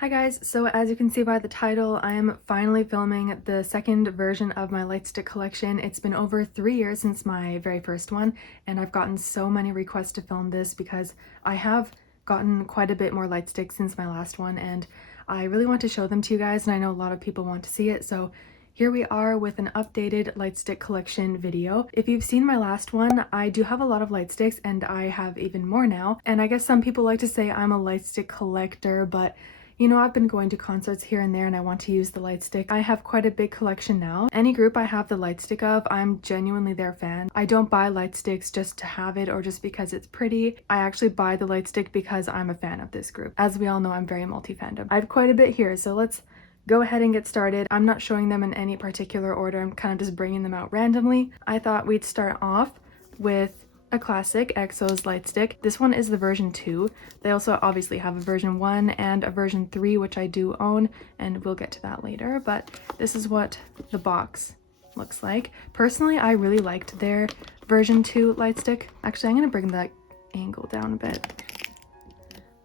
Hi guys, so as you can see by the title, I am finally filming the second version of my Lightstick collection. It's been over 3 years since my very first one, and I've gotten so many requests to film this because I have gotten quite a bit more Lightsticks since my last one, and I really want to show them to you guys, and I know a lot of people want to see it, so here we are with an updated Lightstick collection video. If you've seen my last one, I do have a lot of Lightsticks, and I have even more now, and I guess some people like to say I'm a Lightstick collector, but you know, I've been going to concerts here and there and I want to use the Lightstick. I have quite a big collection now. Any group I have the Lightstick of, I'm genuinely their fan. I don't buy Lightsticks just to have it or just because it's pretty. I actually buy the Lightstick because I'm a fan of this group. As we all know, I'm very multi-fandom. I have quite a bit here, so let's go ahead and get started. I'm not showing them in any particular order. I'm kind of just bringing them out randomly. I thought we'd start off with a classic, EXO's Lightstick. This one is the version 2. They also obviously have a version 1 and a version 3, which I do own, and we'll get to that later, but this is what the box looks like. Personally, I really liked their version 2 Lightstick. Actually, I'm gonna bring the angle down a bit.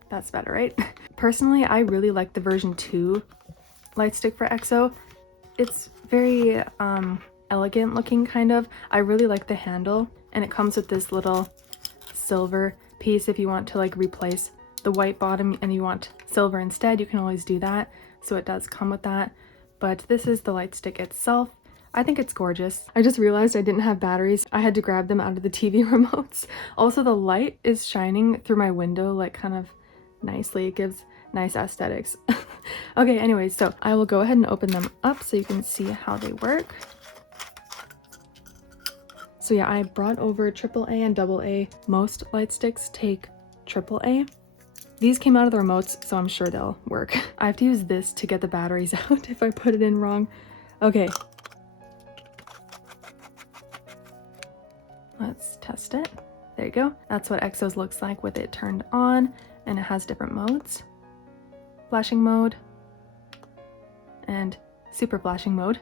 That's better, right? Personally, I really like the version 2 Lightstick for EXO. It's very elegant looking, kind of. I really like the handle, and it comes with this little silver piece. If you want to like replace the white bottom and you want silver instead, you can always do that. So it does come with that. But this is the Lightstick itself. I think it's gorgeous. I just realized I didn't have batteries. I had to grab them out of the TV remotes. Also, the light is shining through my window like kind of nicely. It gives nice aesthetics. Okay, anyways, so I will go ahead and open them up so you can see how they work. So yeah, I brought over AAA and AA. Most Lightsticks take AAA. These came out of the remotes, so I'm sure they'll work. I have to use this to get the batteries out if I put it in wrong. Okay. Let's test it. There you go. That's what EXO's looks like with it turned on, and it has different modes. Flashing mode and super flashing mode.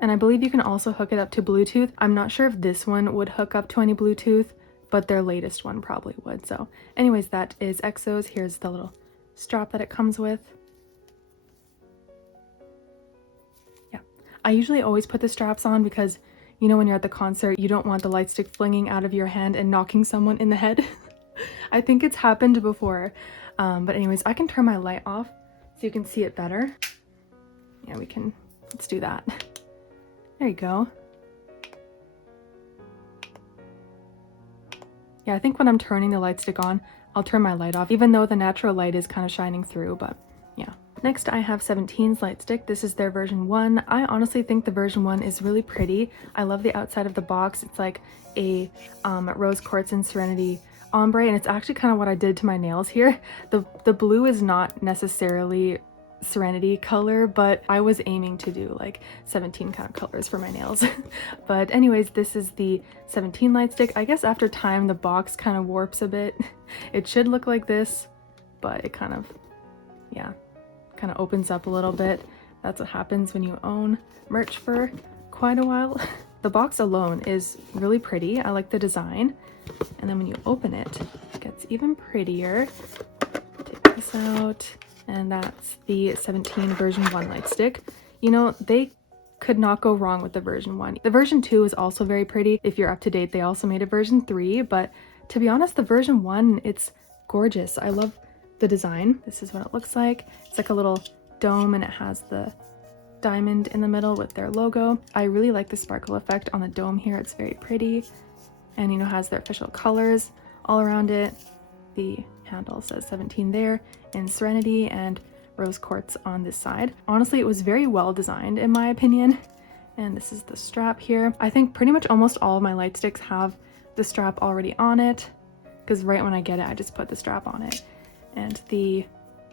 And I believe you can also hook it up to Bluetooth. I'm not sure if this one would hook up to any Bluetooth, but their latest one probably would. So anyways, that is EXO's. Here's the little strap that it comes with. Yeah, I usually always put the straps on because, you know, when you're at the concert, you don't want the Lightstick flinging out of your hand and knocking someone in the head. I think it's happened before. But anyways, I can turn my light off so you can see it better. Yeah, let's do that. There you go. Yeah, I think when I'm turning the Lightstick on, I'll turn my light off, even though the natural light is kind of shining through, but yeah. Next, I have 17's Lightstick. This is their version 1. I honestly think the version 1 is really pretty. I love the outside of the box. It's like a rose quartz and serenity ombre, and it's actually kind of what I did to my nails here. The blue is not necessarily serenity color, but I was aiming to do like 17 kind of colors for my nails. But anyways, this is the 17 Lightstick. I guess after time the box kind of warps a bit. It should look like this, but it kind of, yeah, kind of opens up a little bit. That's what happens when you own merch for quite a while. The box alone is really pretty. I like the design, and then when you open it, it gets even prettier. Take this out. And that's the 17 version 1 Lightstick. You know, they could not go wrong with the version 1. The version 2 is also very pretty. If you're up to date, they also made a version 3, but to be honest, the version 1, it's gorgeous. I love the design. This is what it looks like. It's like a little dome, and it has the diamond in the middle with their logo. I really like the sparkle effect on the dome here. It's very pretty, and you know, has their official colors all around it. The handle says 17 there in serenity and rose quartz on this side. Honestly, it was very well designed in my opinion. And this is the strap here. I think pretty much almost all of my Lightsticks have the strap already on it, because right when I get it, I just put the strap on it. And the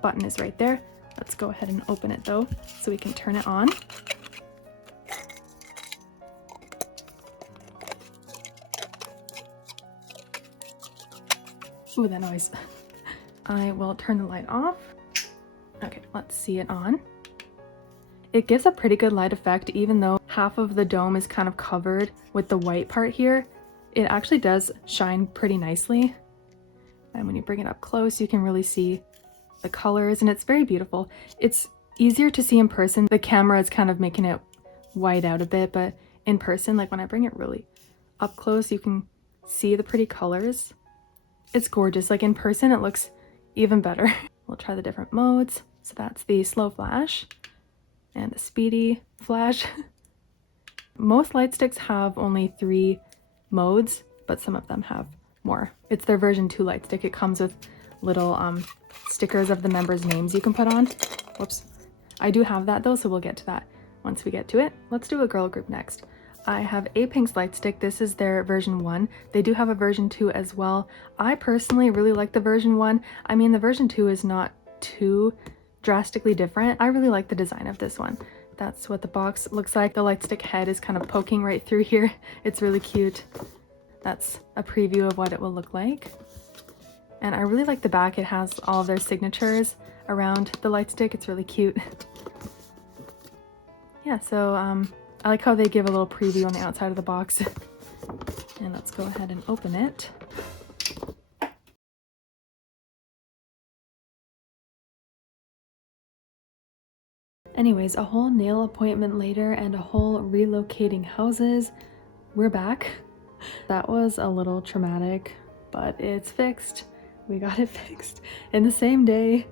button is right there. Let's go ahead and open it though, so we can turn it on. Ooh, that noise. I will turn the light off. Okay, let's see it on. It gives a pretty good light effect, even though half of the dome is kind of covered with the white part here. It actually does shine pretty nicely. And when you bring it up close, you can really see the colors, and it's very beautiful. It's easier to see in person. The camera is kind of making it white out a bit, but in person, like when I bring it really up close, you can see the pretty colors. It's gorgeous. Like in person, it looks even better. We'll try the different modes. So that's the slow flash and the speedy flash. Most Lightsticks have only 3 modes, but some of them have more. It's their version 2 Lightstick. It comes with little stickers of the members' names you can put on. Whoops. I do have that though, so we'll get to that once we get to it. Let's do a girl group next. I have Apink's Lightstick. This is their version 1. They do have a version 2 as well. I personally really like the version 1. I mean, the version 2 is not too drastically different. I really like the design of this one. That's what the box looks like. The Lightstick head is kind of poking right through here. It's really cute. That's a preview of what it will look like. And I really like the back. It has all of their signatures around the Lightstick. It's really cute. Yeah, so I like how they give a little preview on the outside of the box. And let's go ahead and open it. Anyways, a whole nail appointment later and a whole relocating houses. We're back. That was a little traumatic, but it's fixed. We got it fixed in the same day.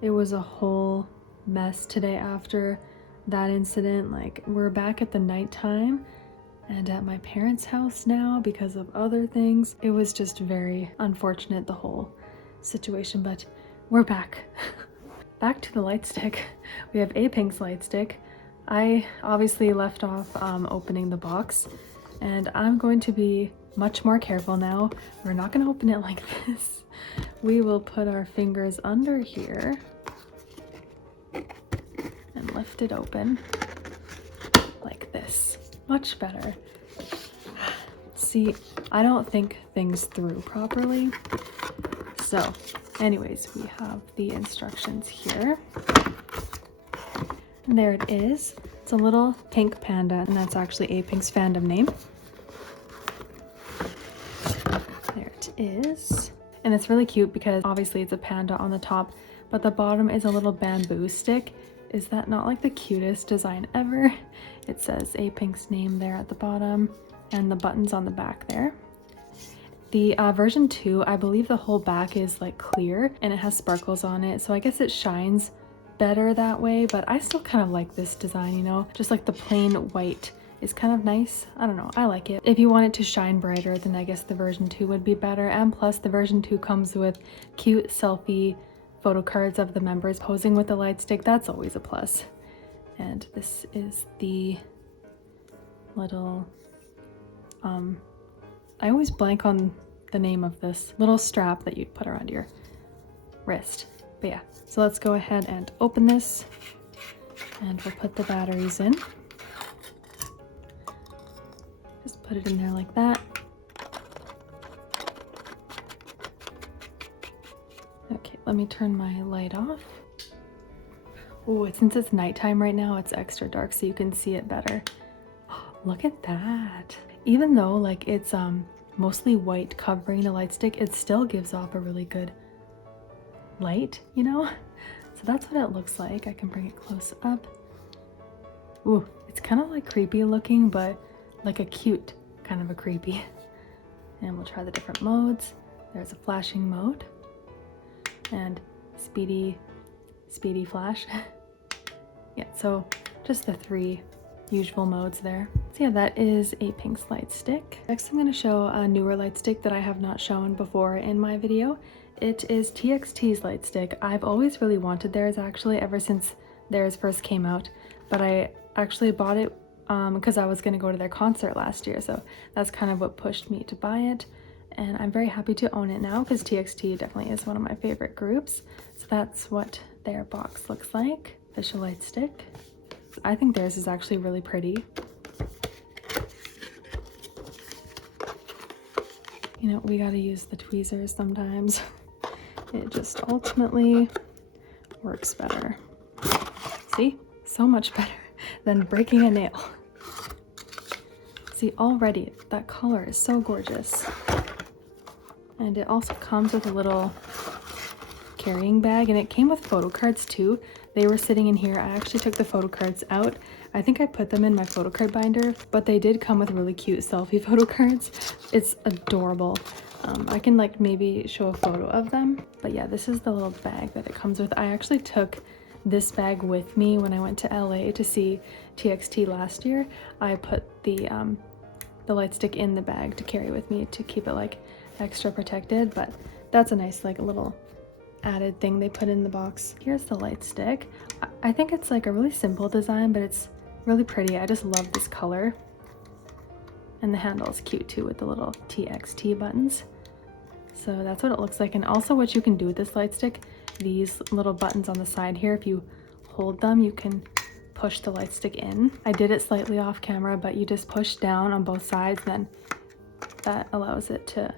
It was a whole mess today after that incident. Like, we're back at the nighttime and at my parents' house now because of other things. It was just very unfortunate, the whole situation, but we're back. Back to the Lightstick. We have Apink's Lightstick. I obviously left off opening the box, and I'm going to be much more careful now. We're not going to open it like this. We will put our fingers under here and lift it open like this. Much better. See, I don't think things through properly. So anyways, we have the instructions here. And there it is. It's a little pink panda, and that's actually Apink's fandom name. There it is. And it's really cute because obviously it's a panda on the top, but the bottom is a little bamboo stick. Is that not like the cutest design ever? It says Apink's name there at the bottom and the buttons on the back there. The version 2, I believe the whole back is like clear and it has sparkles on it, so I guess it shines better that way, but I still kind of like this design, you know? Just like the plain white is kind of nice. I don't know, I like it. If you want it to shine brighter, then I guess the version 2 would be better, and plus the version 2 comes with cute selfie photo cards of the members posing with the Lightstick. That's always a plus. And this is the little I always blank on the name of this little strap that you'd put around your wrist. But yeah, so let's go ahead and open this, and we'll put the batteries in. Just put it in there like that. Okay, let me turn my light off. Oh, since it's nighttime right now, it's extra dark so you can see it better. Look at that. Even though like it's mostly white covering the Lightstick, it still gives off a really good light, you know? So that's what it looks like. I can bring it close up. Ooh, it's kind of like creepy looking, but like a cute kind of a creepy. And we'll try the different modes. There's a flashing mode and speedy flash. Yeah, so just the 3 usual modes there. So yeah, that is Apink's Lightstick. Next I'm going to show a newer Lightstick that I have not shown before in my video. It is TXT's Lightstick. I've always really wanted theirs actually ever since theirs first came out, but I actually bought it because I was going to go to their concert last year, so that's kind of what pushed me to buy it, and I'm very happy to own it now because TXT definitely is one of my favorite groups. So that's what their box looks like. Official Lightstick. I think theirs is actually really pretty. You know, we gotta use the tweezers sometimes. It just ultimately works better. See? So much better than breaking a nail. See, already that color is so gorgeous. And it also comes with a little carrying bag, and it came with photo cards too. They were sitting in here. I actually took the photo cards out. I think I put them in my photo card binder, but they did come with really cute selfie photo cards. It's adorable. I can like maybe show a photo of them, but yeah, this is the little bag that it comes with. I actually took this bag with me when I went to LA to see TXT last year. I put the Lightstick in the bag to carry with me to keep it like extra protected, but that's a nice like little added thing they put in the box. Here's the Lightstick. I think it's like a really simple design, but it's really pretty. I just love this color. And the handle is cute too with the little TXT buttons. So that's what it looks like. And also what you can do with this Lightstick, these little buttons on the side here, if you hold them, you can push the Lightstick in. I did it slightly off camera, but you just push down on both sides, then that allows it to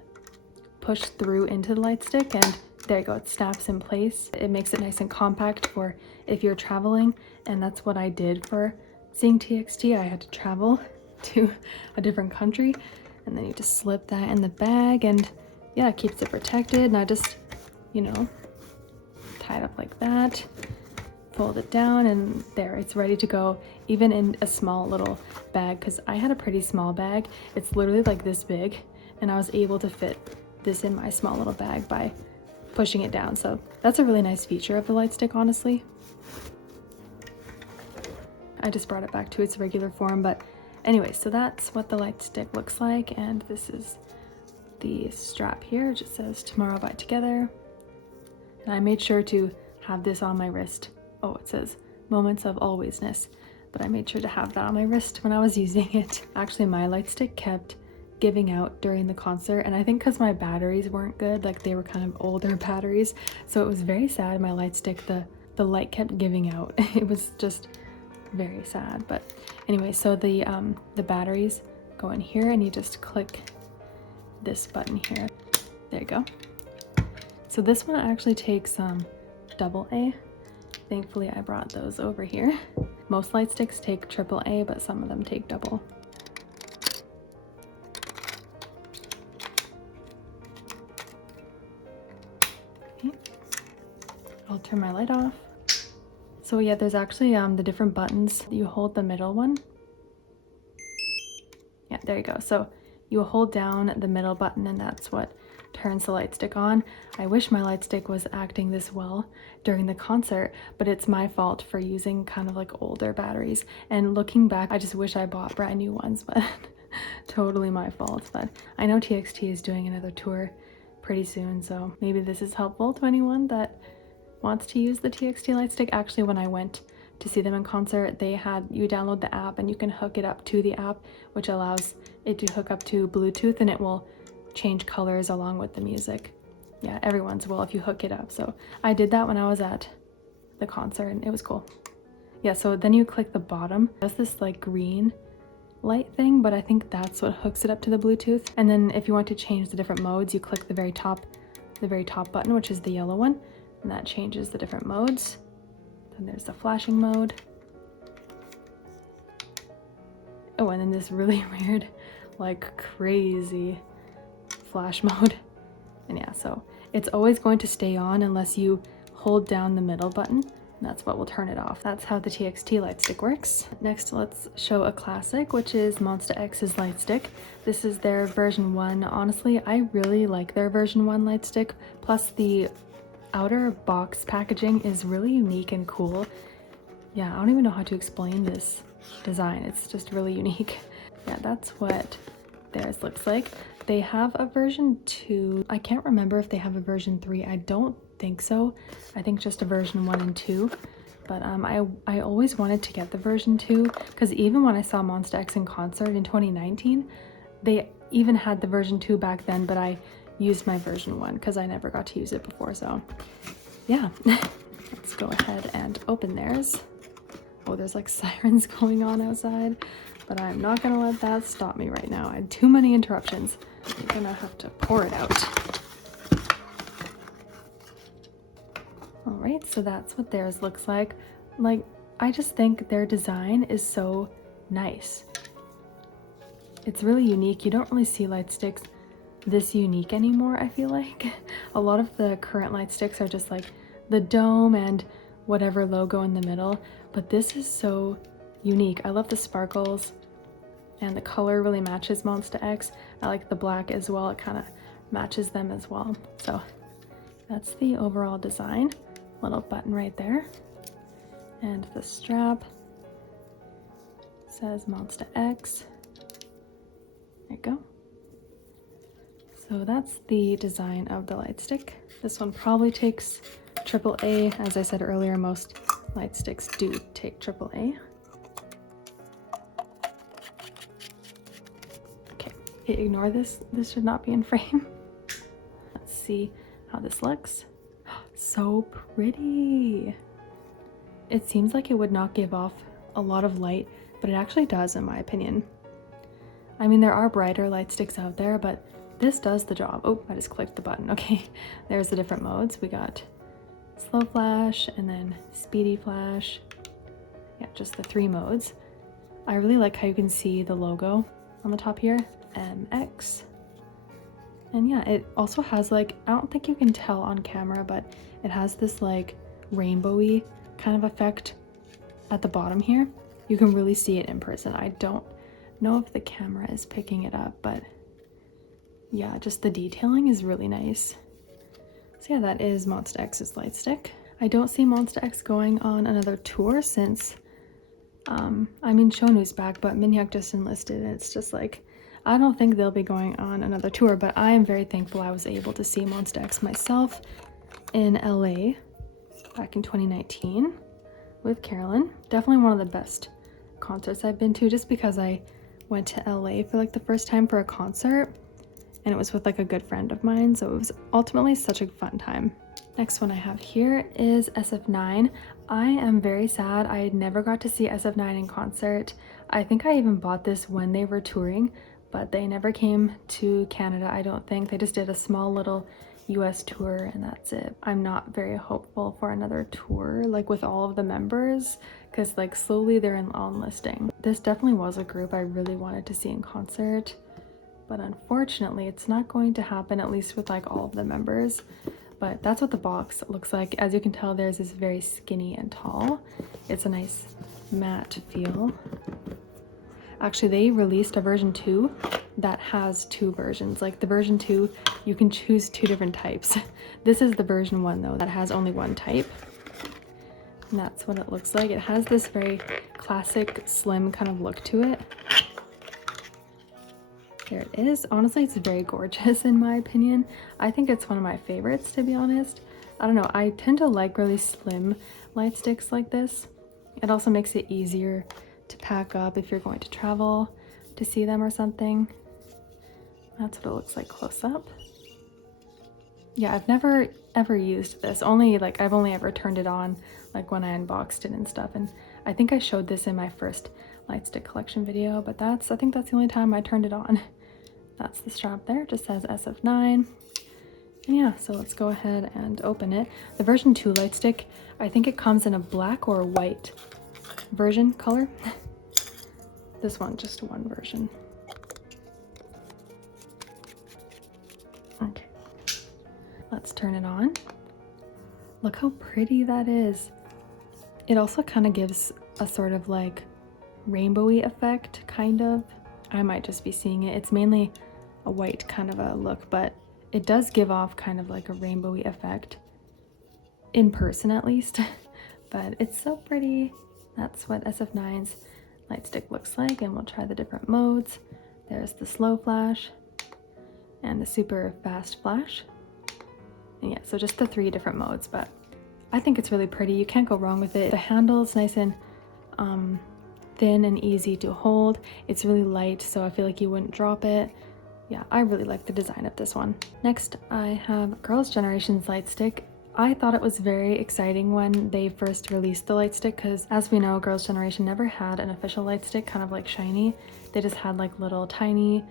push through into the Lightstick, and there you go, it snaps in place. It makes it nice and compact for if you're traveling, and that's what I did for seeing TXT. I had to travel to a different country, and then you just slip that in the bag, and yeah, it keeps it protected. And I just, you know, tie it up like that, fold it down, and there, it's ready to go, even in a small little bag, because I had a pretty small bag. It's literally like this big, and I was able to fit this in my small little bag by pushing it down. So that's a really nice feature of the Lightstick, honestly. I just brought it back to its regular form, but anyway, so that's what the Lightstick looks like, and this is the strap here. It just says "Tomorrow by Together," and I made sure to have this on my wrist. Oh, it says "Moments of Alwaysness," but I made sure to have that on my wrist when I was using it. Actually, my Lightstick kept giving out during the concert, and I think because my batteries weren't good, like they were kind of older batteries, so it was very sad. My Lightstick, the light kept giving out. It was just very sad. But anyway, so the batteries go in here, and you just click this button here. There you go. So this one actually takes AA. Thankfully I brought those over here. Most Lightsticks take AAA, but some of them take double. Okay. I'll turn my light off. So yeah, there's actually the different buttons. You hold the middle one. Yeah, there you go. So you hold down the middle button, and that's what turns the Lightstick on. I wish my Lightstick was acting this well during the concert, but it's my fault for using kind of like older batteries. And looking back, I just wish I bought brand new ones, but totally my fault. But I know TXT is doing another tour pretty soon, so maybe this is helpful to anyone that wants to use the TXT Lightstick. Actually, when I went to see them in concert, they had you download the app and you can hook it up to the app, which allows it to hook up to Bluetooth, and it will change colors along with the music. Yeah, everyone's will if you hook it up. So I did that when I was at the concert, and it was cool. Yeah, so then you click the bottom. There's this like green light thing, but I think that's what hooks it up to the Bluetooth. And then if you want to change the different modes, you click the very top button, which is the yellow one, and that changes the different modes. Then there's the flashing mode. Oh, and then this really weird, like crazy flash mode. And yeah, so it's always going to stay on unless you hold down the middle button, and that's what will turn it off. That's how the TXT Lightstick works. Next, let's show a classic, which is Monsta X's Lightstick. This is their version 1. Honestly, I really like their version 1 Lightstick, plus the outer box packaging is really unique and cool. Yeah, I don't even know how to explain this design. It's just really unique. Yeah, that's what theirs looks like. They have a version 2. I can't remember if they have a version 3. I don't think so. I think just a version 1 and 2. But I always wanted to get the version 2, because even when I saw Monsta X in concert in 2019, they even had the version 2 back then, but I used my version 1 because I never got to use it before. So yeah, let's go ahead and open theirs. Oh, there's like sirens going on outside, but I'm not gonna let that stop me right now. I had too many interruptions. I'm gonna have to pour it out. All right, so that's what theirs looks like. Like, I just think their design is so nice. It's really unique. You don't really see Lightsticks this unique anymore, I feel like. A lot of the current Lightsticks are just like the dome and whatever logo in the middle, but this is so unique. I love the sparkles and the color really matches Monsta X. I like the black as well, it kind of matches them as well. So that's the overall design. Little button right there. And the strap says Monsta X. There you go. So that's the design of the Lightstick. This one probably takes AAA. As I said earlier, most Lightsticks do take AAA. Okay, ignore this. This should not be in frame. Let's see how this looks. So pretty. It seems like it would not give off a lot of light, but it actually does in my opinion. I mean, there are brighter Lightsticks out there, but this does the job. Oh, I just clicked the button. Okay, there's the different modes. We got slow flash and then speedy flash. Yeah, just the 3 modes. I really like how you can see the logo on the top here, MX. And yeah, it also has like, I don't think you can tell on camera, but it has this like rainbowy kind of effect at the bottom here. You can really see it in person. I don't know if the camera is picking it up, but yeah, just the detailing is really nice. So yeah, that is Monsta X's Lightstick. I don't see Monsta X going on another tour since, I mean, Shonu's back, but Minhyuk just enlisted, and it's just like, I don't think they'll be going on another tour, but I am very thankful I was able to see Monsta X myself in LA back in 2019 with Carolyn. Definitely one of the best concerts I've been to, just because I went to LA for like the first time for a concert, and it was with like a good friend of mine, so it was ultimately such a fun time. Next one I have here is SF9. I am very sad I never got to see SF9 in concert. I think I even bought this when they were touring, but they never came to Canada, I don't think. They just did a small little US tour and that's it. I'm not very hopeful for another tour like with all of the members, because like slowly they're enlisting. This definitely was a group I really wanted to see in concert, but unfortunately it's not going to happen, at least with like all of the members. But that's what the box looks like. As you can tell, theirs is very skinny and tall. It's a nice matte feel. Actually, they released a version 2 that has 2 versions. Like the version 2, you can choose 2 different types. This is the version 1 though, that has only 1 type. And that's what it looks like. It has this very classic slim kind of look to it. There it is. Honestly, it's very gorgeous in my opinion. I think it's one of my favorites, to be honest. I don't know, I tend to like really slim Lightsticks like this. It also makes it easier to pack up if you're going to travel to see them or something. That's what it looks like close up. Yeah, I've never ever used this. I've only ever turned it on like when I unboxed it and stuff, and I think I showed this in my first Lightstick collection video, but I think that's the only time I turned it on. That's the strap there, it just says SF9. And yeah, so let's go ahead and open it. The version 2 Lightstick, I think it comes in a black or a white version color. This one, just one version. Okay, let's turn it on. Look how pretty that is. It also kind of gives a sort of like rainbowy effect, kind of. I might just be seeing it. It's mainly a white kind of a look, but it does give off kind of like a rainbowy effect in person at least. But it's so pretty. That's what SF9's Lightstick looks like, and we'll try the different modes. There's the slow flash and the super fast flash. And yeah, so just the 3 different modes, but I think it's really pretty. You can't go wrong with it. The handle's nice and thin and easy to hold. It's really light, so I feel like you wouldn't drop it. Yeah, I really like the design of this one. Next, I have Girls' Generation's Lightstick. I thought it was very exciting when they first released the Lightstick, because as we know, Girls' Generation never had an official Lightstick, kind of like Shinee. They just had like little tiny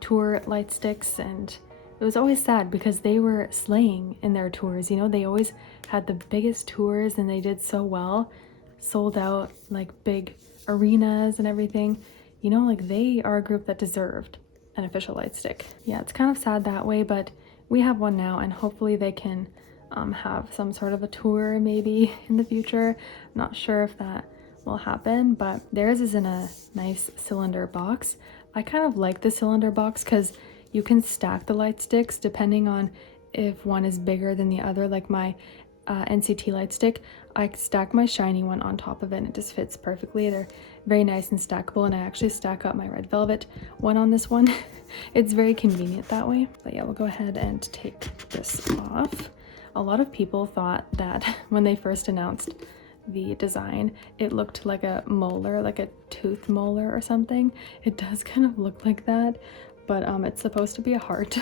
tour Lightsticks, and it was always sad because they were slaying in their tours, you know? They always had the biggest tours and they did so well, sold out like big arenas and everything. You know, like they are a group that deserved an official light stick. Yeah, it's kind of sad that way, but we have one now, and hopefully they can have some sort of a tour maybe in the future. I'm not sure if that will happen, but theirs is in a nice cylinder box. I kind of like the cylinder box because you can stack the light sticks depending on if one is bigger than the other. Like my NCT light stick, I stack my shiny one on top of it and it just fits perfectly. They're very nice and stackable, and I actually stack up my red velvet one on this one. It's very convenient that way. But yeah, we'll go ahead and take this off. A lot of people thought that when they first announced the design, it looked like a molar, like a tooth molar or something. It does kind of look like that, but it's supposed to be a heart.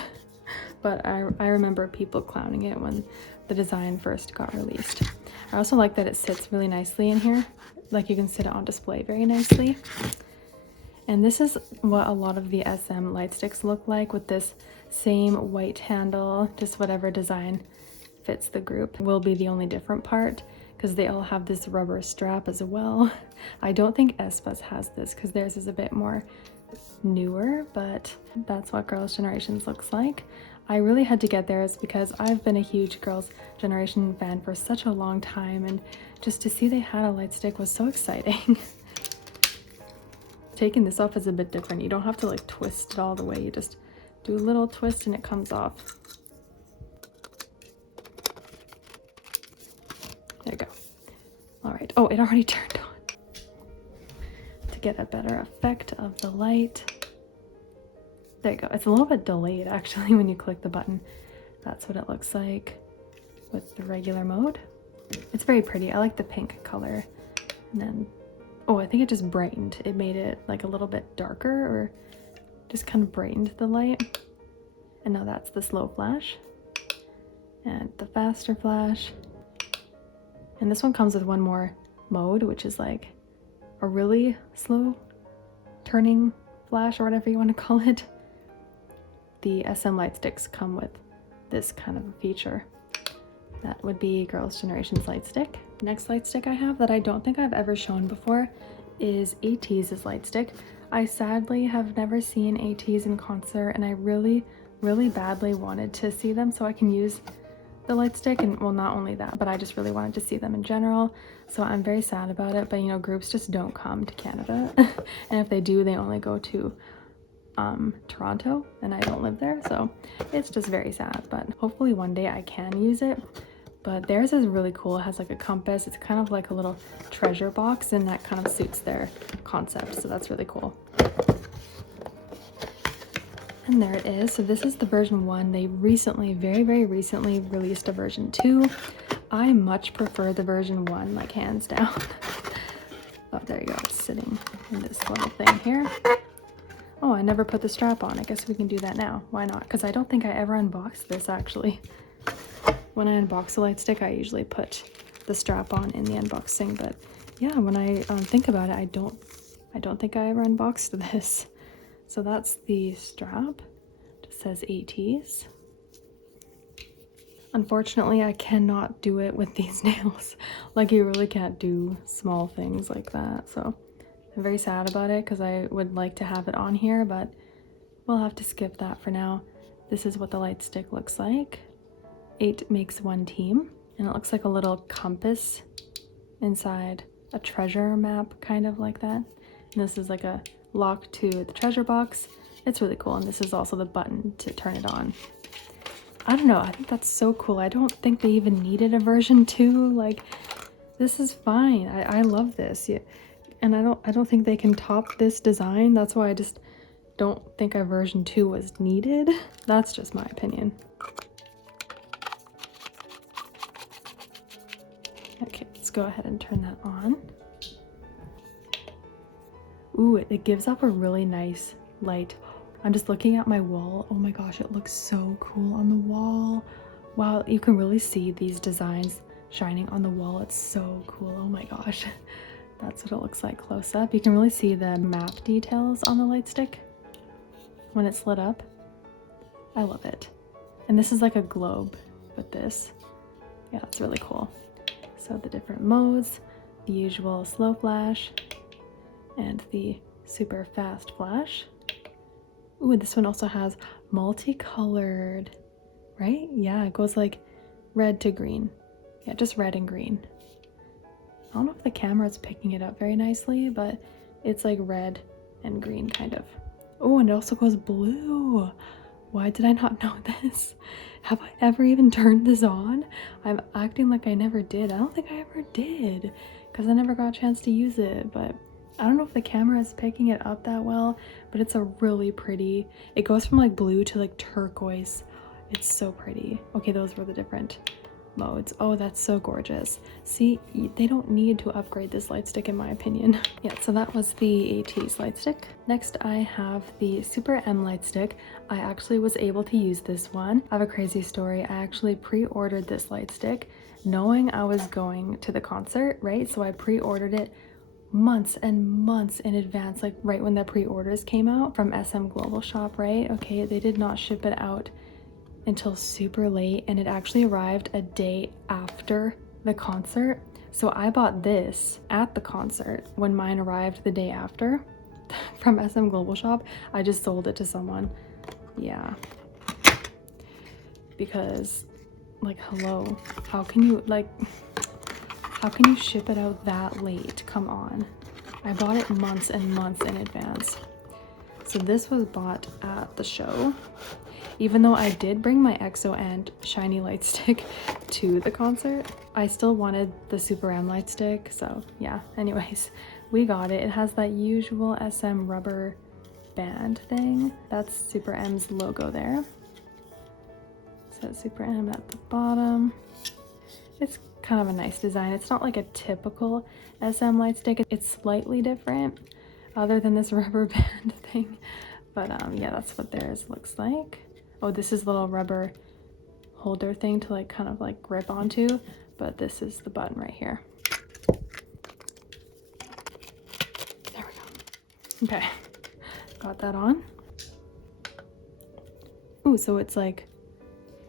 But I remember people clowning it when the design first got released. I also like that it sits really nicely in here. Like you can sit it on display very nicely. And this is what a lot of the SM light sticks look like, with this same white handle. Just whatever design fits the group will be the only different part, because they all have this rubber strap as well. I don't think Aespa's has this because theirs is a bit more newer, but that's what Girls' Generations looks like. I really had to get theirs because I've been a huge Girls' Generation fan for such a long time, and just to see they had a light stick was so exciting. Taking this off is a bit different. You don't have to like twist it all the way. You just do a little twist and it comes off. There you go. All right. Oh, it already turned on. To get a better effect of the light. There you go. It's a little bit delayed actually when you click the button. That's what it looks like with the regular mode. It's very pretty. I like the pink color. And then, oh, I think it just brightened. It made it like a little bit darker, or just kind of brightened the light. And now that's the slow flash and the faster flash. And this one comes with one more mode, which is like a really slow turning flash, or whatever you want to call it. The SM light sticks come with this kind of a feature. That would be Girls' Generation's light stick. Next light stick I have that I don't think I've ever shown before is Ateez's light stick. I sadly have never seen Ateez in concert, and I really badly wanted to see them so I can use the light stick. And well, not only that, but I just really wanted to see them in general, so I'm very sad about it. But you know, groups just don't come to Canada. And if they do, they only go to Toronto, and I don't live there, so it's just very sad. But hopefully one day I can use it. But theirs is really cool. It has like a compass. It's kind of like a little treasure box, and that kind of suits their concept, so that's really cool. And there it is. So this is the version 1. They recently, very recently released a version 2. I much prefer the version 1, like hands down. Oh, there you go. It's sitting in this little thing here. Oh, I never put the strap on. I guess we can do that now. Why not? Because I don't think I ever unboxed this actually. When I unbox a light stick, I usually put the strap on in the unboxing. But yeah, when I think about it, I don't think I ever unboxed this. So that's the strap. It says Ateez. Unfortunately, I cannot do it with these nails. Like, you really can't do small things like that. So I'm very sad about it because I would like to have it on here, but we'll have to skip that for now. This is what the light stick looks like. 8 makes 1 team, and it looks like a little compass inside a treasure map, kind of like that. And this is like a lock to the treasure box. It's really cool, and this is also the button to turn it on. I don't know, I think that's so cool. I don't think they even needed a version 2. Like, this is fine. I love this. Yeah. And I don't think they can top this design. That's why I just don't think a version 2 was needed. That's just my opinion. Okay, let's go ahead and turn that on. Ooh, it gives off a really nice light. I'm just looking at my wall. Oh my gosh, it looks so cool on the wall. Wow, you can really see these designs shining on the wall. It's so cool. Oh my gosh. That's what it looks like close up. You can really see the map details on the light stick when it's lit up. I love it. And this is like a globe with this. Yeah, that's really cool. So the different modes, the usual slow flash and the super fast flash. Ooh, and this one also has multicolored, right? Yeah, it goes like red to green. Yeah, just red and green. I don't know if the camera's picking it up very nicely, but it's like red and green kind of. Oh, and it also goes blue. Why did I not know this? Have I ever even turned this on? I'm acting like I never did. I don't think I ever did because I never got a chance to use it, but I don't know if the camera is picking it up that well, but it's a really pretty, it goes from like blue to like turquoise. It's so pretty. Okay, those were the different modes. Oh, that's so gorgeous. See, they don't need to upgrade this light stick in my opinion. Yeah, so that was the Ateez light stick. Next I have the SuperM light stick. I actually was able to use this one. I have a crazy story. I actually pre-ordered this light stick knowing I was going to the concert, right? So I pre-ordered it months and months in advance, like right when the pre-orders came out from SM Global Shop, right? Okay, they did not ship it out until super late, and it actually arrived a day after the concert. So I bought this at the concert when mine arrived the day after from SM Global Shop. I just sold it to someone. Yeah. Because like, hello, how can you ship it out that late? Come on. I bought it months and months in advance. So this was bought at the show. Even though I did bring my EXO and Shinee light stick to the concert, I still wanted the SuperM light stick. So yeah, anyways, we got it. It has that usual SM rubber band thing. That's SuperM's logo there. So SuperM at the bottom. It's kind of a nice design. It's not like a typical SM light stick. It's slightly different other than this rubber band thing. But yeah, that's what theirs looks like. Oh, this is a little rubber holder thing to like kind of like grip onto, but this is the button right here. There we go. Okay, got that on. Ooh, so it's like,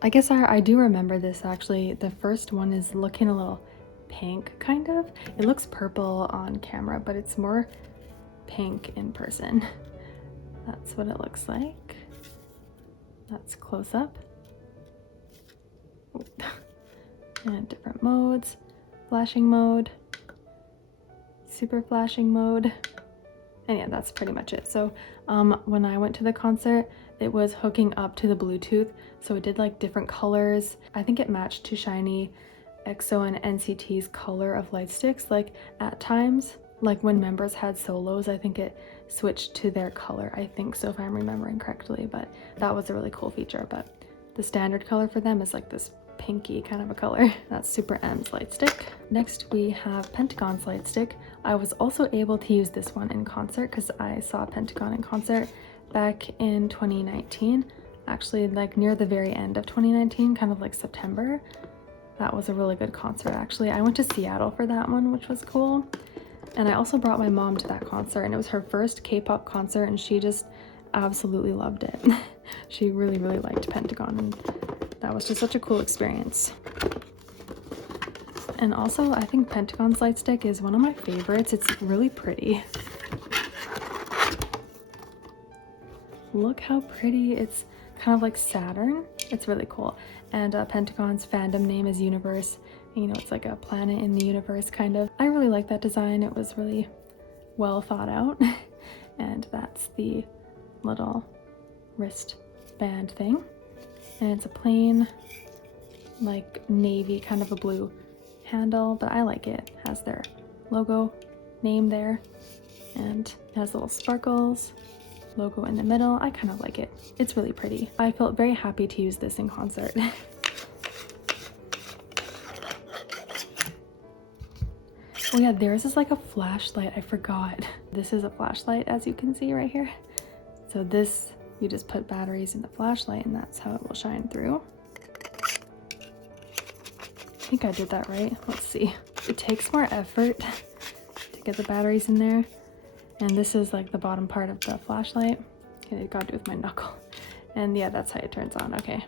I guess I do remember this actually. The first one is looking a little pink, kind of. It looks purple on camera, but it's more pink in person. That's what it looks like. That's close up. And different modes. Flashing mode. Super flashing mode. And yeah, that's pretty much it. So when I went to the concert, it was hooking up to the Bluetooth. So it did like different colors. I think it matched to Shinee, EXO, and NCT's color of light sticks. Like at times, like when members had solos, I think it switched to their color. I think so, if I'm remembering correctly, but that was a really cool feature. But the standard color for them is like this pinky kind of a color. That's SuperM's light stick. Next we have Pentagon's light stick. I was also able to use this one in concert because I saw Pentagon in concert back in 2019, actually like near the very end of 2019, kind of like September. That was a really good concert actually. I went to Seattle for that one, which was cool. And I also brought my mom to that concert, and it was her first K-pop concert, and she just absolutely loved it. She really, really liked Pentagon, and that was just such a cool experience. And also, I think Pentagon's light stick is one of my favorites. It's really pretty. Look how pretty. It's kind of like Saturn. It's really cool. And Pentagon's fandom name is Universe. You know, it's like a planet in the universe kind of. I really like that design. It was really well thought out. And that's the little wristband thing. And it's a plain like navy kind of a blue handle, but I like it. It has their logo name there, and it has little sparkles, logo in the middle. I kind of like it. It's really pretty. I felt very happy to use this in concert. Oh yeah, theirs is like a flashlight. I forgot. This is a flashlight, as you can see right here. So this, you just put batteries in the flashlight and that's how it will shine through. I think I did that right. Let's see. It takes more effort to get the batteries in there. And this is like the bottom part of the flashlight. Okay, it got to do with my knuckle. And yeah, that's how it turns on. Okay.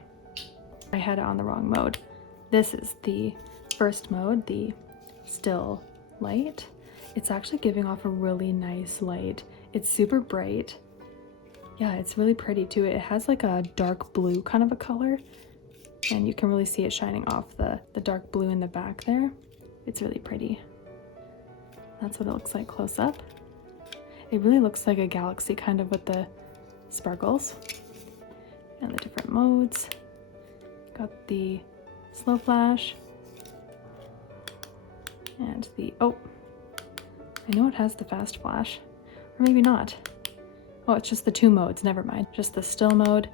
I had it on the wrong mode. This is the first mode, the still light. It's actually giving off a really nice light. It's super bright. Yeah, it's really pretty too. It has like a dark blue kind of a color, and you can really see it shining off the dark blue in the back there. It's really pretty. That's what it looks like close up. It really looks like a galaxy kind of with the sparkles and the different modes. Got the slow flash and the, oh, I know it has the fast flash, or maybe not. Oh, it's just the 2 modes, never mind. Just the still mode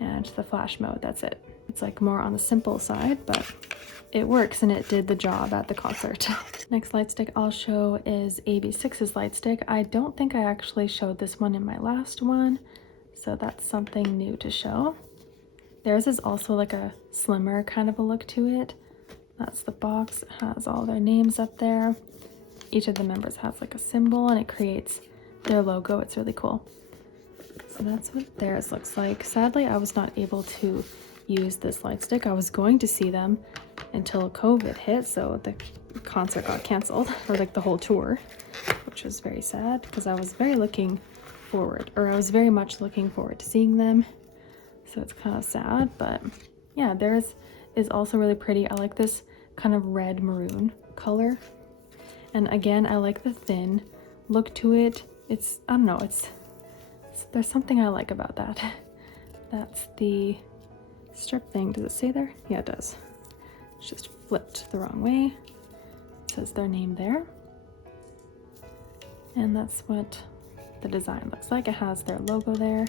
and the flash mode, that's it. It's like more on the simple side, but it works and it did the job at the concert. Next lightstick I'll show is AB6IX's lightstick. I don't think I actually showed this one in my last one, so that's something new to show. Theirs is also like a slimmer kind of a look to it. That's the box, it has all their names up there. Each of the members has like a symbol and it creates their logo. It's really cool. So that's what theirs looks like. Sadly, I was not able to use this lightstick. I was going to see them until COVID hit, so the concert got canceled, or like the whole tour, which was very sad because I was very much looking forward to seeing them. So it's kind of sad, but yeah, theirs is also really pretty. I like this kind of red maroon color. And again, I like the thin look to it. It's, I don't know, there's something I like about that. That's the strip thing. Does it say there? Yeah, it does. It's just flipped the wrong way. It says their name there. And that's what the design looks like. It has their logo there.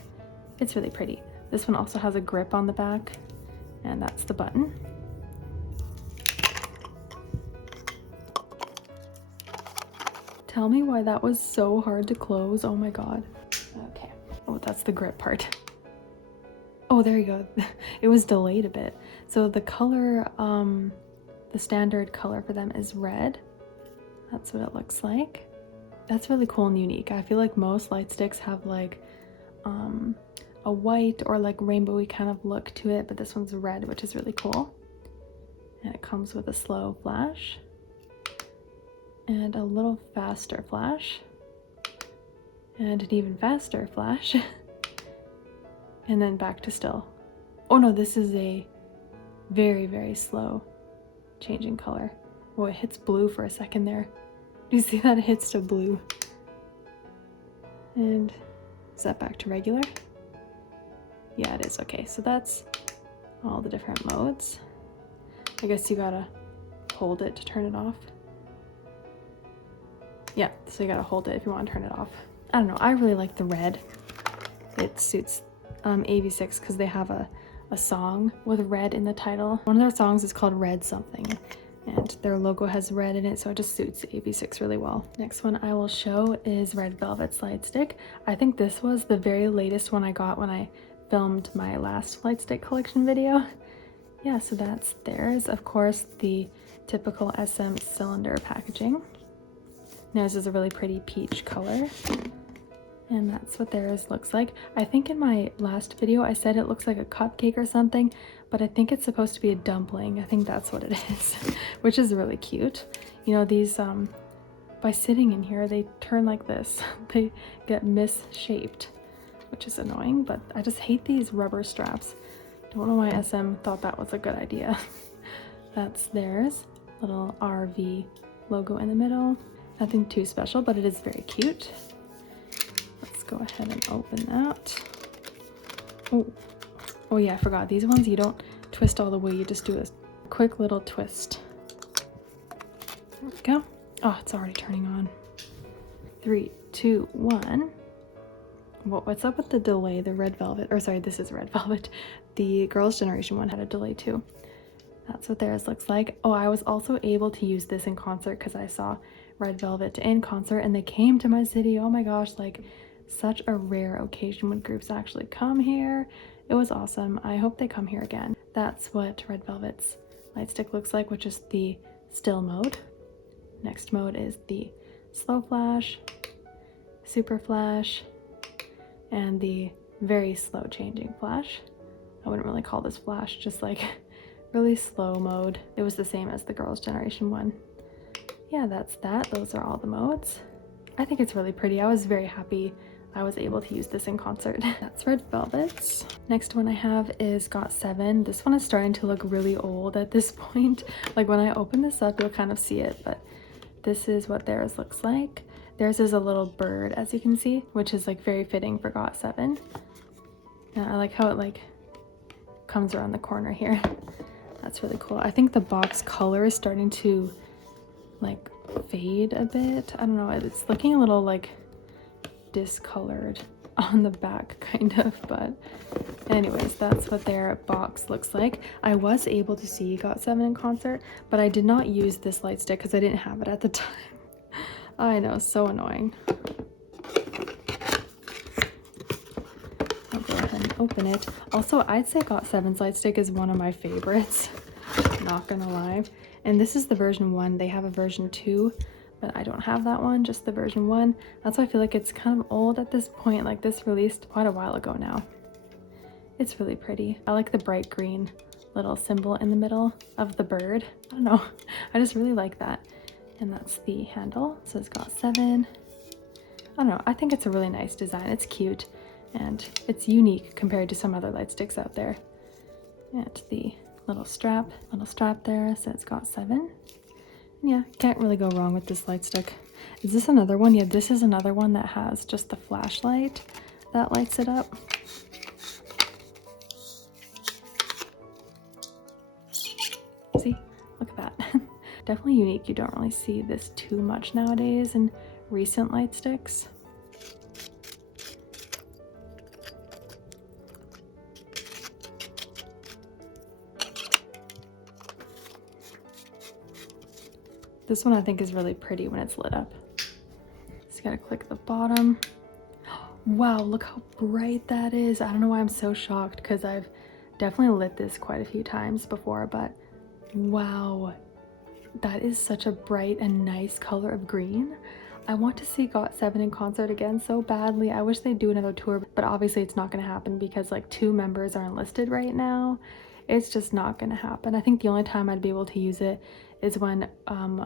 It's really pretty. This one also has a grip on the back, and that's the button. Tell me why that was so hard to close. Oh my god. Okay. Oh, that's the grip part. Oh, there you go. It was delayed a bit. So the color, the standard color for them is red. That's what it looks like. That's really cool and unique. I feel like most light sticks have like a white or like rainbowy kind of look to it, but this one's red, which is really cool. And it comes with a slow flash and a little faster flash and an even faster flash. And then back to still. Oh no, this is a very, very slow changing color. Oh, it hits blue for a second there. Do you see that? It hits to blue. And is that back to regular? Yeah, it is. Okay, so that's all the different modes. I guess you gotta hold it to turn it off. Yeah, so you gotta hold it if you want to turn it off. I don't know, I really like the red. It suits AB6IX because they have a song with red in the title. One of their songs is called Red Something, and their logo has red in it, so it just suits AB6IX really well. Next one I will show is Red Velvet's Lightstick. I think this was the very latest one I got when I filmed my last Lightstick collection video. Yeah, so that's theirs. Of course, the typical SM cylinder packaging. Theirs is a really pretty peach color. And that's what theirs looks like. I think in my last video I said it looks like a cupcake or something, but I think it's supposed to be a dumpling. I think that's what it is, which is really cute. You know, these, by sitting in here, they turn like this. They get misshaped, which is annoying, but I just hate these rubber straps. Don't know why SM thought that was a good idea. That's theirs. Little RV logo in the middle. Nothing too special, but it is very cute. Let's go ahead and open that. Oh yeah, I forgot. These ones, you don't twist all the way. You just do a quick little twist. There we go. Oh, it's already turning on. 3, 2, 1. What's up with the delay? The Red Velvet, or sorry, this is Red Velvet. The Girls' Generation one had a delay too. That's what theirs looks like. Oh, I was also able to use this in concert because I saw Red Velvet in concert and they came to my city. Oh my gosh, like such a rare occasion when groups actually come here. It was awesome. I hope they come here again. That's what Red Velvet's Lightstick looks like, which is the still mode. Next mode is the slow flash, super flash, and the very slow changing flash. I wouldn't really call this flash, just like really slow mode. It was the same as the Girls' Generation one. Yeah, that's that. Those are all the modes. I think it's really pretty. I was very happy I was able to use this in concert. That's Red Velvets. Next one I have is GOT7. This one is starting to look really old at this point. Like when I open this up, you'll kind of see it, but this is what theirs looks like. Theirs is a little bird, as you can see, which is like very fitting for GOT7. And I like how it like comes around the corner here. That's really cool. I think the box color is starting to like fade a bit. I don't know, it's looking a little like discolored on the back kind of, but anyways, that's what their box looks like. I was able to see GOT7 in concert, but I did not use this light stick because I didn't have it at the time. I know, so annoying. I'll go ahead and open it. Also, I'd say GOT7's light stick is one of my favorites, not gonna lie. And this is the version 1. They have a version 2, but I don't have that one, just the version 1. That's why I feel like it's kind of old at this point. Like this released quite a while ago now. It's really pretty. I like the bright green little symbol in the middle of the bird. I don't know, I just really like that. And that's the handle. So it's GOT7. I don't know, I think it's a really nice design. It's cute and it's unique compared to some other light sticks out there. And the little strap there says GOT7. Yeah, can't really go wrong with this light stick. Is this another one? Yeah, this is another one that has just the flashlight that lights it up. See, look at that. Definitely unique. You don't really see this too much nowadays in recent light sticks. This one I think is really pretty when it's lit up. Just gotta click the bottom. Wow, look how bright that is. I don't know why I'm so shocked because I've definitely lit this quite a few times before, but wow, that is such a bright and nice color of green. I want to see GOT7 in concert again so badly. I wish they'd do another tour, but obviously it's not gonna happen because like 2 members are enlisted right now. It's just not gonna happen. I think the only time I'd be able to use it is when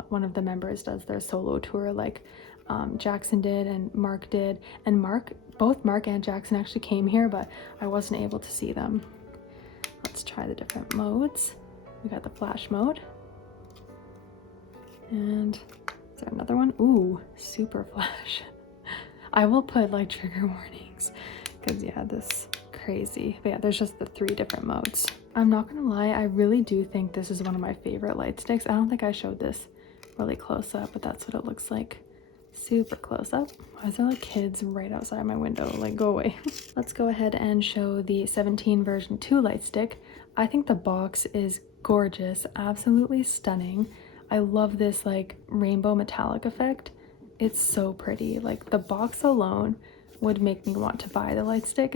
one of the members does their solo tour, like Jackson did and Mark did. And both Mark and Jackson actually came here, but I wasn't able to see them. Let's try the different modes. We got the flash mode. And is there another one? Ooh, super flash. I will put like trigger warnings because yeah, this crazy. But yeah, there's just the 3 different modes. I'm not gonna lie, I really do think this is one of my favorite light sticks. I don't think I showed this really close up, but that's what it looks like. Super close up. Why is there like kids right outside my window? Like, go away. Let's go ahead and show the 17 version 2 light stick. I think the box is gorgeous, absolutely stunning. I love this like rainbow metallic effect. It's so pretty. Like the box alone would make me want to buy the light stick.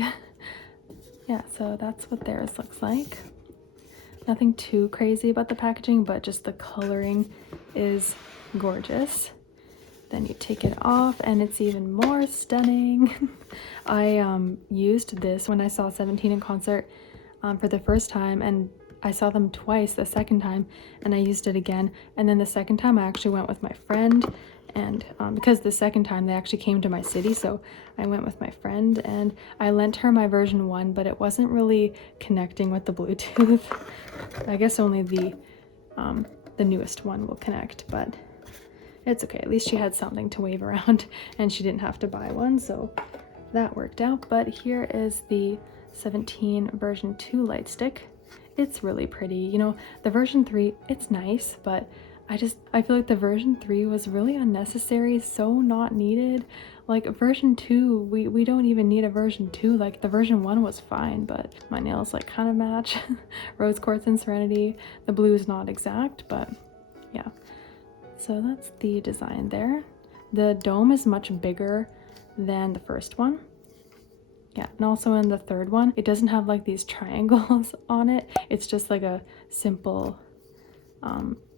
Yeah, so that's what theirs looks like. Nothing too crazy about the packaging, but just the coloring is gorgeous. Then you take it off and it's even more stunning. I used this when I saw 17 in concert for the first time, and I saw them twice the second time, and I used it again. And then the second time I actually went with my friend, and because the second time they actually came to my city, so I went with my friend and I lent her my version 1, but it wasn't really connecting with the Bluetooth. I guess only the newest one will connect, but it's okay. At least she had something to wave around and she didn't have to buy one, so that worked out. But here is the 17 version 2 light stick. It's really pretty. You know, the version 3, it's nice, but I feel like the version 3 was really unnecessary, so not needed. Like version 2, we don't even need a version 2. Like the version 1 was fine, but my nails like kind of match. Rose quartz and serenity. The blue is not exact, but yeah. So that's the design there. The dome is much bigger than the first one. Yeah, and also in the third one, it doesn't have like these triangles on it. It's just like a simple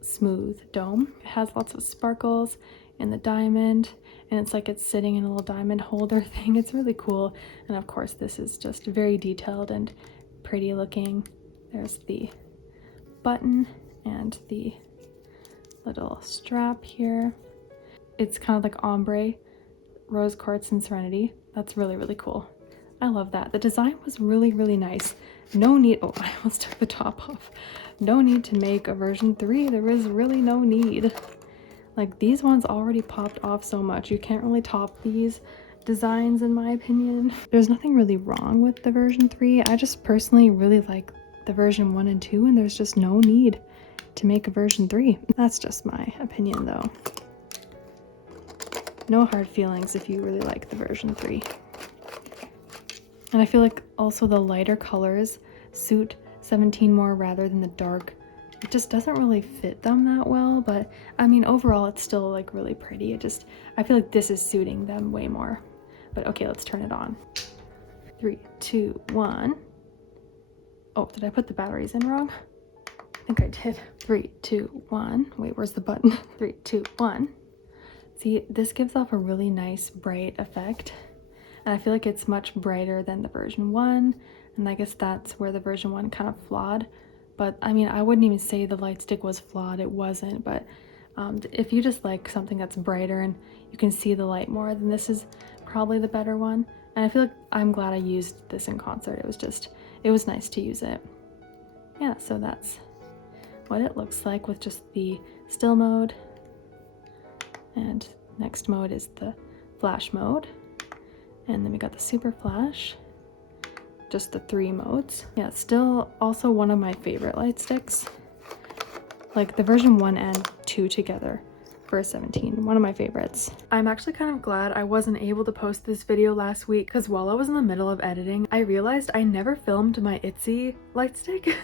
smooth dome. It has lots of sparkles in the diamond, and it's like it's sitting in a little diamond holder thing. It's really cool. And of course this is just very detailed and pretty looking. There's the button and the little strap here. It's kind of like ombre, rose quartz and serenity. That's really, really cool. I love that. The design was really, really nice. No need, oh, I almost took the top off. No need to make a version 3. There is really no need. Like, these ones already popped off so much. You can't really top these designs in my opinion. There's nothing really wrong with the version 3. I just personally really like the version 1 and 2, and there's just no need to make a version 3. That's just my opinion though. No hard feelings if you really like the version 3. And I feel like also the lighter colors suit 17 more rather than the dark. It just doesn't really fit them that well, but I mean overall it's still like really pretty. I feel like this is suiting them way more. But okay, let's turn it on. 3, 2, 1. Oh, did I put the batteries in wrong? I think I did. 3, 2, 1. Wait, where's the button? 3, 2, 1. See, this gives off a really nice bright effect. And I feel like it's much brighter than the version 1. And I guess that's where the version 1 kind of flawed. But I mean, I wouldn't even say the light stick was flawed. It wasn't. But if you just like something that's brighter and you can see the light more, then this is probably the better one. And I feel like I'm glad I used this in concert. It was nice to use it. Yeah, so that's what it looks like with just the still mode. And next mode is the flash mode. And then we got the super flash. Just the 3 modes. Yeah, still also one of my favorite light sticks. Like the version 1 and 2 together for 17, one of my favorites. I'm actually kind of glad I wasn't able to post this video last week because while I was in the middle of editing, I realized I never filmed my Itzy light stick.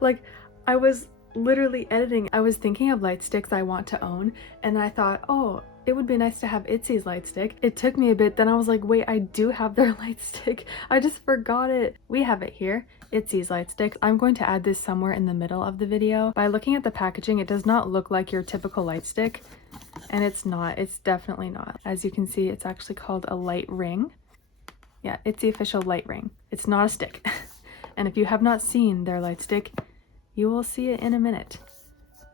Like I was literally editing. I was thinking of light sticks I want to own and I thought, oh, it would be nice to have Itzy's light stick. It took me a bit, then I was like, wait, I do have their light stick. I just forgot it. We have it here, Itzy's light stick. I'm going to add this somewhere in the middle of the video. By looking at the packaging, it does not look like your typical light stick, and it's not. It's definitely not. As you can see, it's actually called a light ring. Yeah, it's the official light ring. It's not a stick. And if you have not seen their light stick, you will see it in a minute.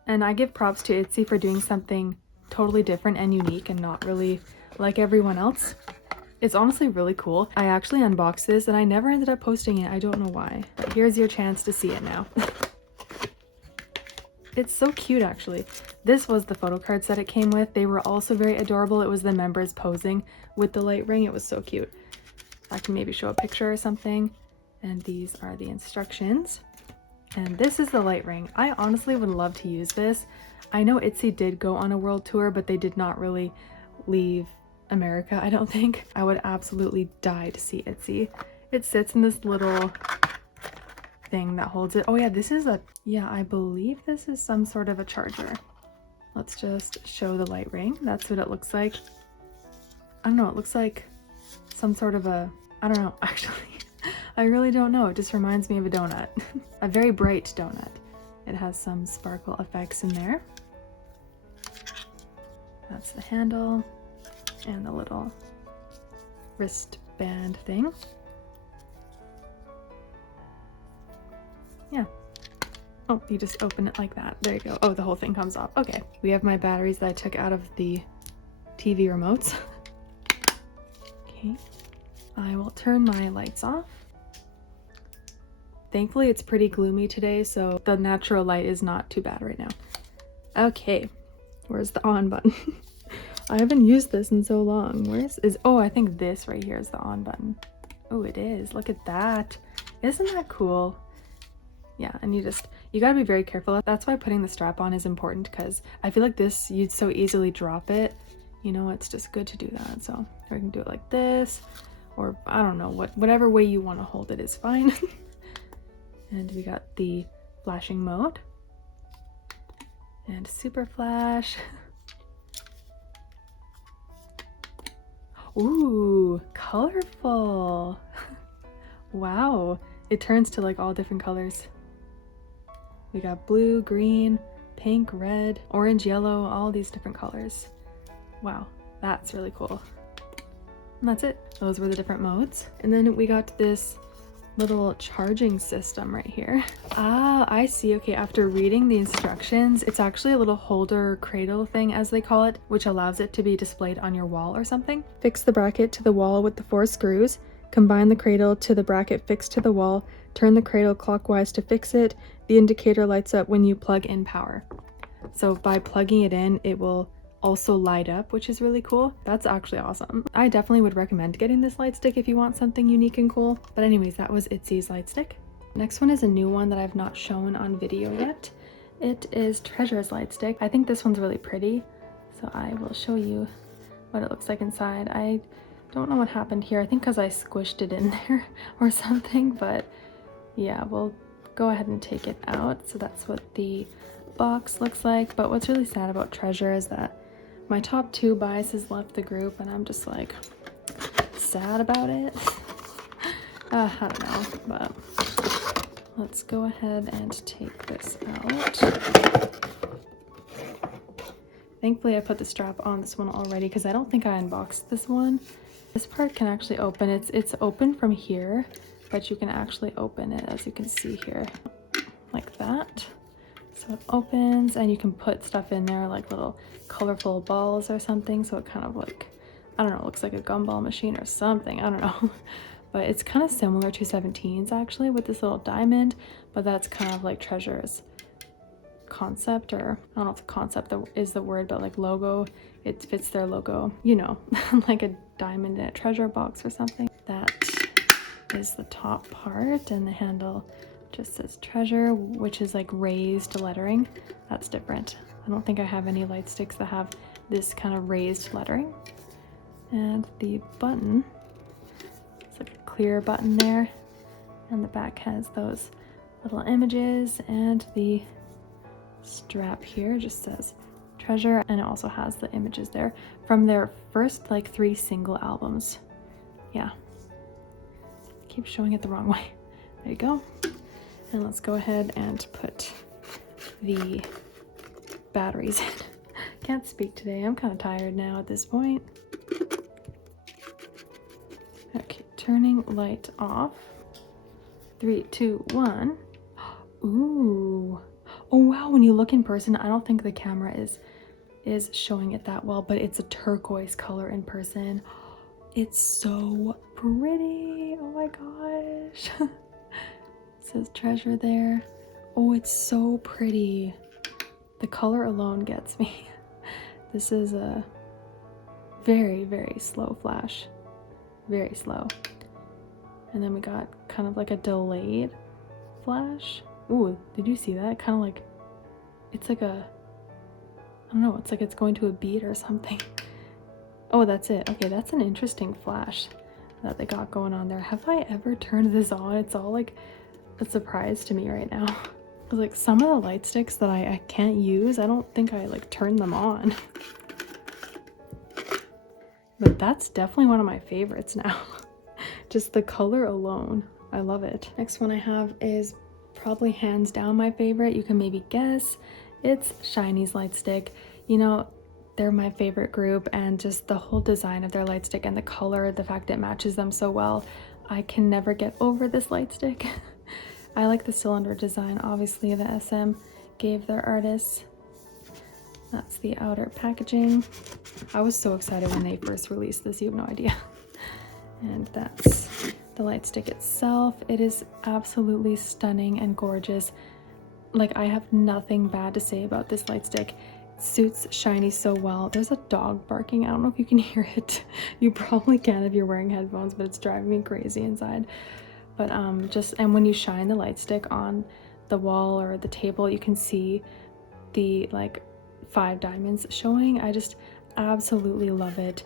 And I give props to Itzy for doing something totally different and unique and not really like everyone else. It's honestly really cool. I actually unboxed this and I never ended up posting it. I don't know why. But here's your chance to see it now. It's so cute actually. This was the photo cards that it came with. They were also very adorable. It was the members posing with the light ring. It was so cute. I can maybe show a picture or something. And these are the instructions. And this is the light ring. I honestly would love to use this. I know Itzy did go on a world tour, but they did not really leave America, I don't think. I would absolutely die to see Itzy. It sits in this little thing that holds it. Oh yeah, I believe this is some sort of a charger. Let's just show the light ring. That's what it looks like. I don't know, it looks like some sort of I don't know, actually. I really don't know. It just reminds me of a donut. A very bright donut. It has some sparkle effects in there. That's the handle and the little wristband thing. Yeah. Oh, you just open it like that. There you go. Oh, the whole thing comes off. Okay. We have my batteries that I took out of the TV remotes. Okay. I will turn my lights off. Thankfully, it's pretty gloomy today, so the natural light is not too bad right now. Okay, where's the on button? I haven't used this in so long. Oh, I think this right here is the on button. Oh, it is. Look at that. Isn't that cool? Yeah, and you gotta be very careful. That's why putting the strap on is important, because I feel like this, you'd so easily drop it. You know, it's just good to do that. So we can do it like this, or I don't know, whatever way you want to hold it is fine. And we got the flashing mode and super flash. Ooh, colorful. Wow, it turns to like all different colors. We got blue, green, pink, red, orange, yellow, all these different colors. Wow, that's really cool. And that's it. Those were the different modes. And then we got this little charging system right here. Ah, I see. Okay, after reading the instructions, it's actually a little holder cradle thing, as they call it, which allows it to be displayed on your wall or something. Fix the bracket to the wall with the 4 screws. Combine the cradle to the bracket fixed to the wall. Turn the cradle clockwise to fix it. The indicator lights up when you plug in power. So by plugging it in, it will also light up, which is really cool. That's actually awesome. I definitely would recommend getting this light stick if you want something unique and cool. But anyways, that was Itzy's light stick. Next one is a new one that I've not shown on video yet. It is Treasure's light stick. I think this one's really pretty, so I will show you what it looks like inside. I don't know what happened here. I think because I squished it in there or something, but yeah, we'll go ahead and take it out. So that's what the box looks like. But what's really sad about Treasure is that my top 2 buys has left the group, and I'm just like sad about it. I don't know, but let's go ahead and take this out. Thankfully I put the strap on this one already because I don't think I unboxed this one. This part can actually open. It's open from here, but you can actually open it, as you can see here, like that. So it opens and you can put stuff in there, like little colorful balls or something. So it kind of like, I don't know, it looks like a gumball machine or something. I don't know. But it's kind of similar to 17's actually, with this little diamond, but that's kind of like Treasure's concept, or I don't know if concept is the word, but like logo. It fits their logo, you know, like a diamond in a treasure box or something. That is the top part, and the handle just says Treasure, which is like raised lettering. That's different. I don't think I have any light sticks that have this kind of raised lettering. And the button, it's like a clear button there, and the back has those little images, and the strap here just says Treasure, and it also has the images there from their first like 3 single albums. Yeah, keep showing it the wrong way. There you go. And let's go ahead and put the batteries in. Can't speak today. I'm kind of tired now at this point. Okay, turning light off. 3, 2, 1. Ooh. Oh wow, when you look in person, I don't think the camera is showing it that well, but it's a turquoise color in person. It's so pretty. Oh my gosh. Says Treasure there. Oh, it's so pretty. The color alone gets me. This is a very, very slow flash. Very slow. And then we got kind of like a delayed flash. Ooh, did you see that? Kind of like, it's like a, I don't know, it's like it's going to a beat or something. Oh, that's it. Okay, that's an interesting flash that they got going on there. Have I ever turned this on? It's all like a surprise to me right now. Like some of the light sticks that I can't use, I don't think I like turn them on. But that's definitely one of my favorites now. Just the color alone, I love it. Next one I have is probably hands down my favorite. You can maybe guess. It's Shinee's light stick. You know, they're my favorite group, and just the whole design of their light stick and the color, the fact it matches them so well. I can never get over this light stick. I like the cylinder design, obviously, that SM gave their artists. That's the outer packaging. I was so excited when they first released this, you have no idea. And that's the light stick itself. It is absolutely stunning and gorgeous. Like, I have nothing bad to say about this light stick. It suits Shinee so well. There's a dog barking. I don't know if you can hear it. You probably can if you're wearing headphones, but it's driving me crazy inside. But and when you shine the light stick on the wall or the table, you can see the like 5 diamonds showing. I just absolutely love it.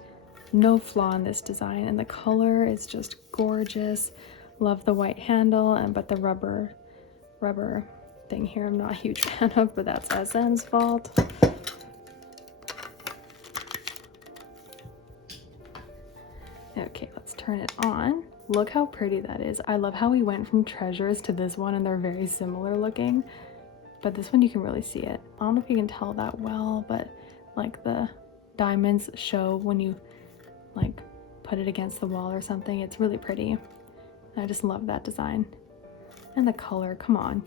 No flaw in this design, and the color is just gorgeous. Love the white handle, but the rubber thing here I'm not a huge fan of, but that's SM's fault. Okay, let's turn it on. Look how pretty that is. I love how we went from Treasures to this one, and they're very similar looking, but this one you can really see it. I don't know if you can tell that well, but like the diamonds show when you like put it against the wall or something. It's really pretty. I just love that design. And the color, come on.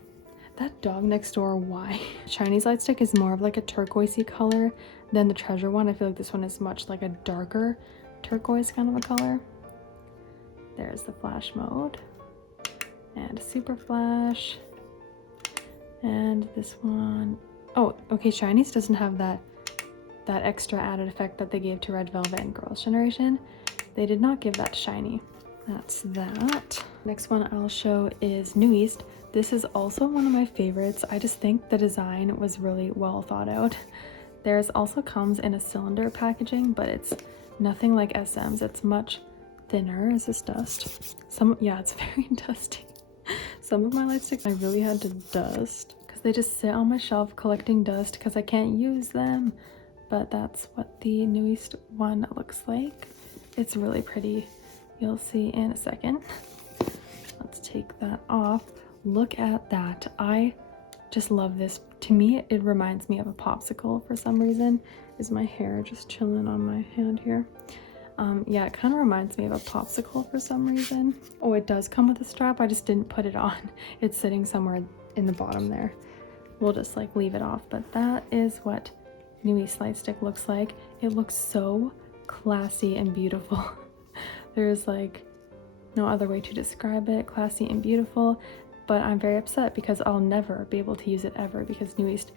That dog next door, why? Chinese Lightstick is more of like a turquoisey color than the Treasure one. I feel like this one is much like a darker turquoise kind of a color. There's the flash mode. And super flash. And this one, oh, okay, Chinese doesn't have that extra added effect that they gave to Red Velvet and Girls' Generation. They did not give that to Shinee. That's that. Next one I'll show is New East. This is also one of my favorites. I just think the design was really well thought out. Theirs also comes in a cylinder packaging, but it's nothing like SM's. It's much thinner. Is this dust? Yeah, it's very dusty. Some of my Lightsticks I really had to dust because they just sit on my shelf collecting dust because I can't use them. But that's what the New East one looks like. It's really pretty. You'll see in a second. Let's take that off. Look at that. I just love this. To me, it reminds me of a popsicle for some reason. Is my hair just chilling on my hand here? Yeah, it kind of reminds me of a popsicle for some reason. Oh, it does come with a strap. I just didn't put it on. It's sitting somewhere in the bottom there. We'll just like leave it off. But that is what New East Lightstick looks like. It looks so classy and beautiful. There's like no other way to describe it. Classy and beautiful. But I'm very upset because I'll never be able to use it ever because New East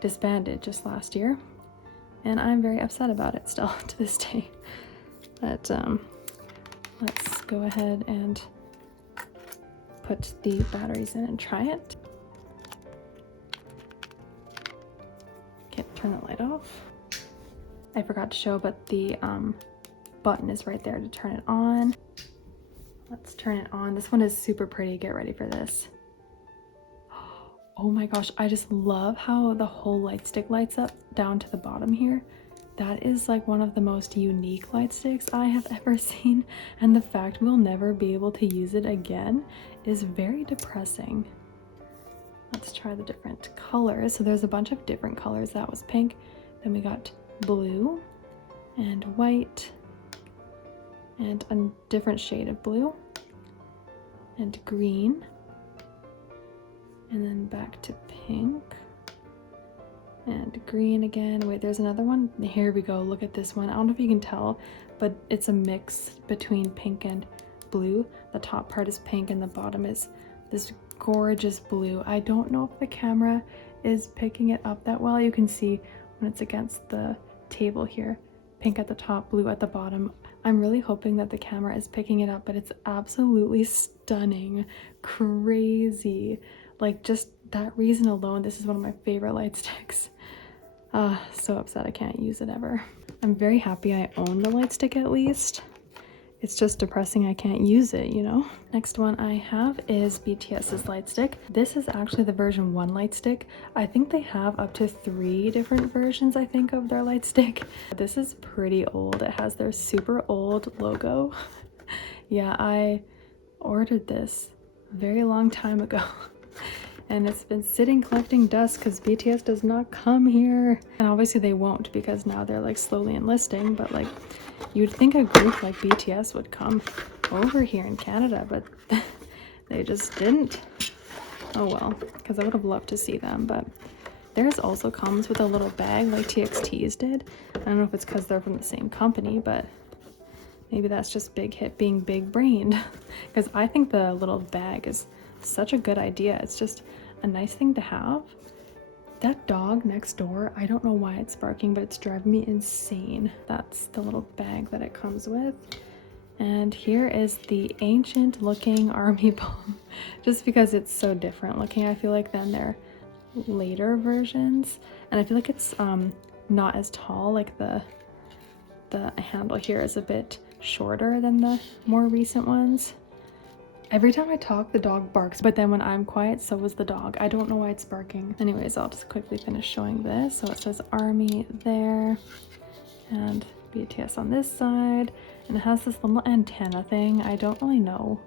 disbanded just last year. And I'm very upset about it still to this day. But let's go ahead and put the batteries in and try it. Okay, turn the light off. I forgot to show, but the button is right there to turn it on. Let's turn it on. This one is super pretty. Get ready for this. Oh my gosh, I just love how the whole Lightstick lights up down to the bottom here. That is like one of the most unique Lightsticks I have ever seen, and the fact we'll never be able to use it again is very depressing. Let's try the different colors. So there's a bunch of different colors. That was pink. Then we got blue and white and a different shade of blue and green, and then back to pink and green again. Wait, there's another one. Here we go. Look at this one. I don't know if you can tell, but it's a mix between pink and blue. The top part is pink and the bottom is this gorgeous blue. I don't know if the camera is picking it up that well. You can see when it's against the table here, pink at the top, blue at the bottom. I'm really hoping that the camera is picking it up, but it's absolutely stunning. Crazy. Like, just that reason alone, this is one of my favorite Lightsticks. So upset I can't use it ever. I'm very happy I own the Lightstick at least. It's just depressing I can't use it, you know? Next one I have is BTS's Lightstick. This is actually the version 1 Lightstick. I think they have up to 3 different versions, I think, of their Lightstick. This is pretty old. It has their super old logo. Yeah, I ordered this a very long time ago. And it's been sitting collecting dust because BTS does not come here. And obviously they won't because now they're like slowly enlisting, but like you'd think a group like BTS would come over here in Canada, but they just didn't. Oh well, because I would have loved to see them, but theirs also comes with a little bag like TXT's did. I don't know if it's because they're from the same company, but maybe that's just Big Hit being big brained because I think the little bag is such a good idea. It's just a nice thing to have. That dog next door, I don't know why it's barking, but it's driving me insane. That's the little bag that it comes with. And here is the ancient looking army bomb, just because it's so different looking, I feel like, than their later versions. And I feel like it's not as tall, like the handle here is a bit shorter than the more recent ones. Every time I talk, the dog barks, but then when I'm quiet, so is the dog. I don't know why it's barking. Anyways, I'll just quickly finish showing this. So it says Army there, and BTS on this side, and it has this little antenna thing. I don't really know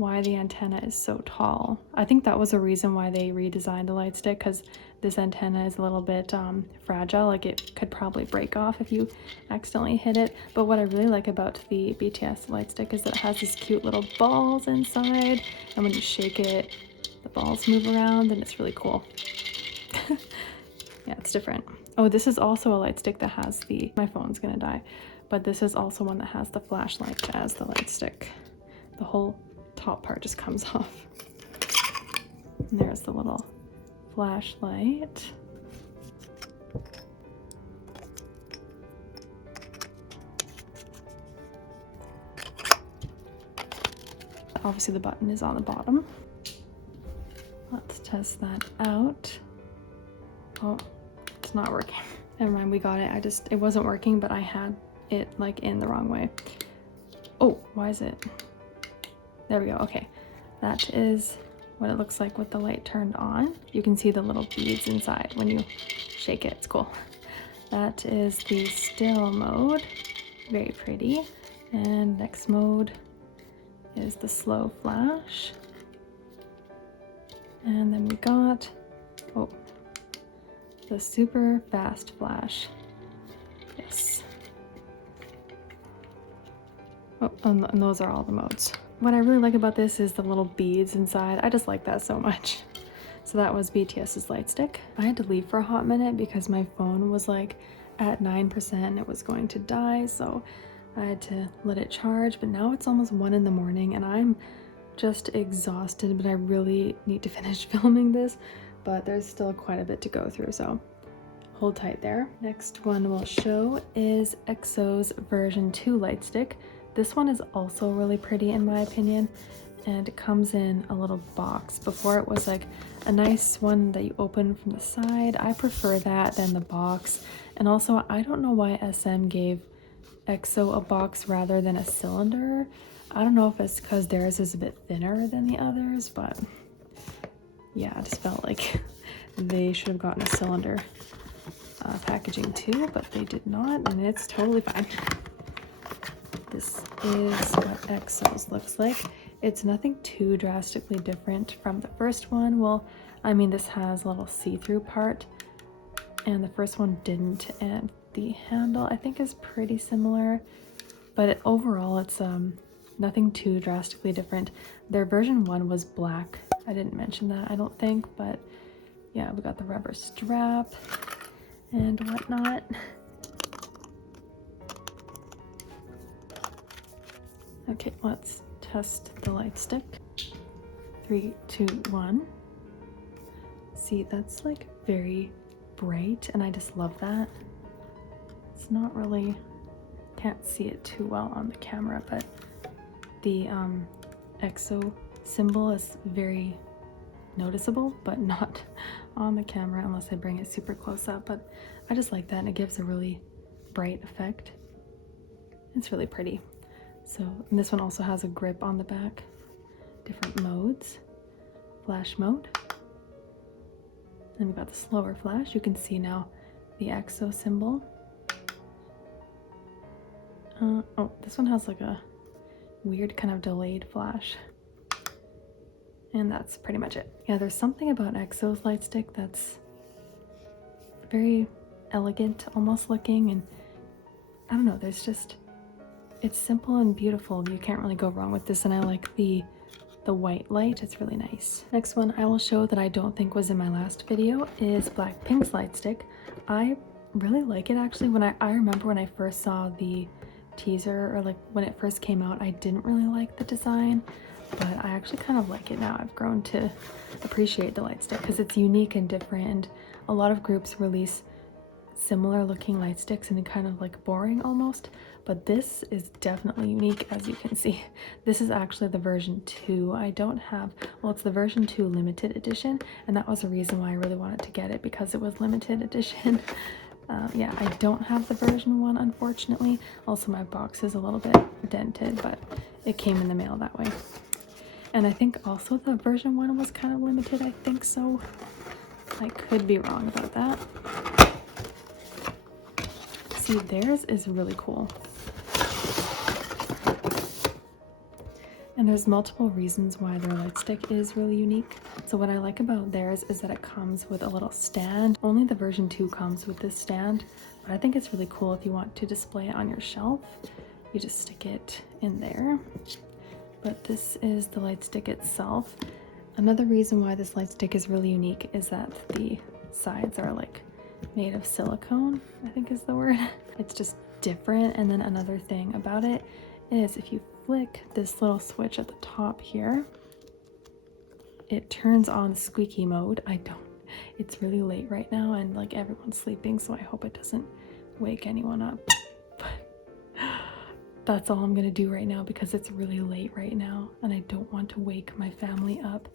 why the antenna is so tall. I think that was a reason why they redesigned the Lightstick, because this antenna is a little bit fragile. Like it could probably break off if you accidentally hit it. But what I really like about the BTS Lightstick is that it has these cute little balls inside, and when you shake it, the balls move around, and it's really cool. Yeah, it's different. Oh, this is also a Lightstick that has the, my phone's gonna die, but this is also one that has the flashlight as the Lightstick. The whole top part just comes off. And there's the little flashlight. Obviously the button is on the bottom. Let's test that out. Oh, it's not working. Never mind, we got it. It wasn't working, but I had it like in the wrong way. Oh, why is it? There we go. Okay, that is what it looks like with the light turned on. You can see the little beads inside when you shake it. It's cool. That is the still mode. Very pretty. And next mode is the slow flash. And then we got, oh, the super fast flash. Yes. Oh, and those are all the modes. What I really like about this is the little beads inside. I just like that so much. So that was BTS's Lightstick. I had to leave for a hot minute because my phone was like at 9% and it was going to die, so I had to let it charge. But now it's almost 1 in the morning and I'm just exhausted, but I really need to finish filming this, but there's still quite a bit to go through, so hold tight there. Next one we'll show is EXO's version 2 Lightstick. This one is also really pretty in my opinion, and it comes in a little box. Before it was like a nice one that you open from the side. I prefer that than the box. And also I don't know why SM gave EXO a box rather than a cylinder. I don't know if it's because theirs is a bit thinner than the others, but yeah, I just felt like they should have gotten a cylinder packaging too, but they did not, and it's totally fine. This is what EXO's looks like. It's nothing too drastically different from the first one. Well, I mean, this has a little see-through part, and the first one didn't, and the handle I think is pretty similar, but overall it's nothing too drastically different. Their version 1 was black. I didn't mention that, I don't think, but yeah, we got the rubber strap and whatnot. Okay, let's test the Lightstick. 3, 2, 1. See, that's like very bright, and I just love that. It's not really, can't see it too well on the camera, but the EXO symbol is very noticeable, but not on the camera unless I bring it super close up. But I just like that, and it gives a really bright effect. It's really pretty. So, and this one also has a grip on the back. Different modes. Flash mode. Then we got the slower flash. You can see now the EXO symbol. Oh, this one has like a weird kind of delayed flash. And that's pretty much it. Yeah, there's something about EXO's Lightstick that's very elegant almost looking, and I don't know, there's just, it's simple and beautiful. You can't really go wrong with this, and I like the white light. It's really nice. Next one I will show that I don't think was in my last video is Blackpink's Lightstick. I really like it actually. When I remember when I first saw the teaser, or like when it first came out, I didn't really like the design, but I actually kind of like it now. I've grown to appreciate the Lightstick because it's unique and different, and a lot of groups release similar looking Lightsticks and kind of like boring almost, but this is definitely unique. As you can see, this is actually the version 2. I don't have, well, it's the version 2 limited edition, and that was the reason why I really wanted to get it, because it was limited edition. Yeah, I don't have the version 1 unfortunately. Also my box is a little bit dented, but it came in the mail that way. And I think also the version 1 was kind of limited, I think so. I could be wrong about that. See, theirs is really cool. And there's multiple reasons why their light stick is really unique. So what I like about theirs is that it comes with a little stand. Only the version 2 comes with this stand, but I think it's really cool if you want to display it on your shelf. You just stick it in there. But this is the light stick itself. Another reason why this light stick is really unique is that the sides are like made of silicone, I think is the word. It's just different. And then another thing about it is if you flick this little switch at the top here, it turns on squeaky mode. It's really late right now and like everyone's sleeping, so I hope it doesn't wake anyone up. But that's all I'm gonna do right now because it's really late right now and I don't want to wake my family up.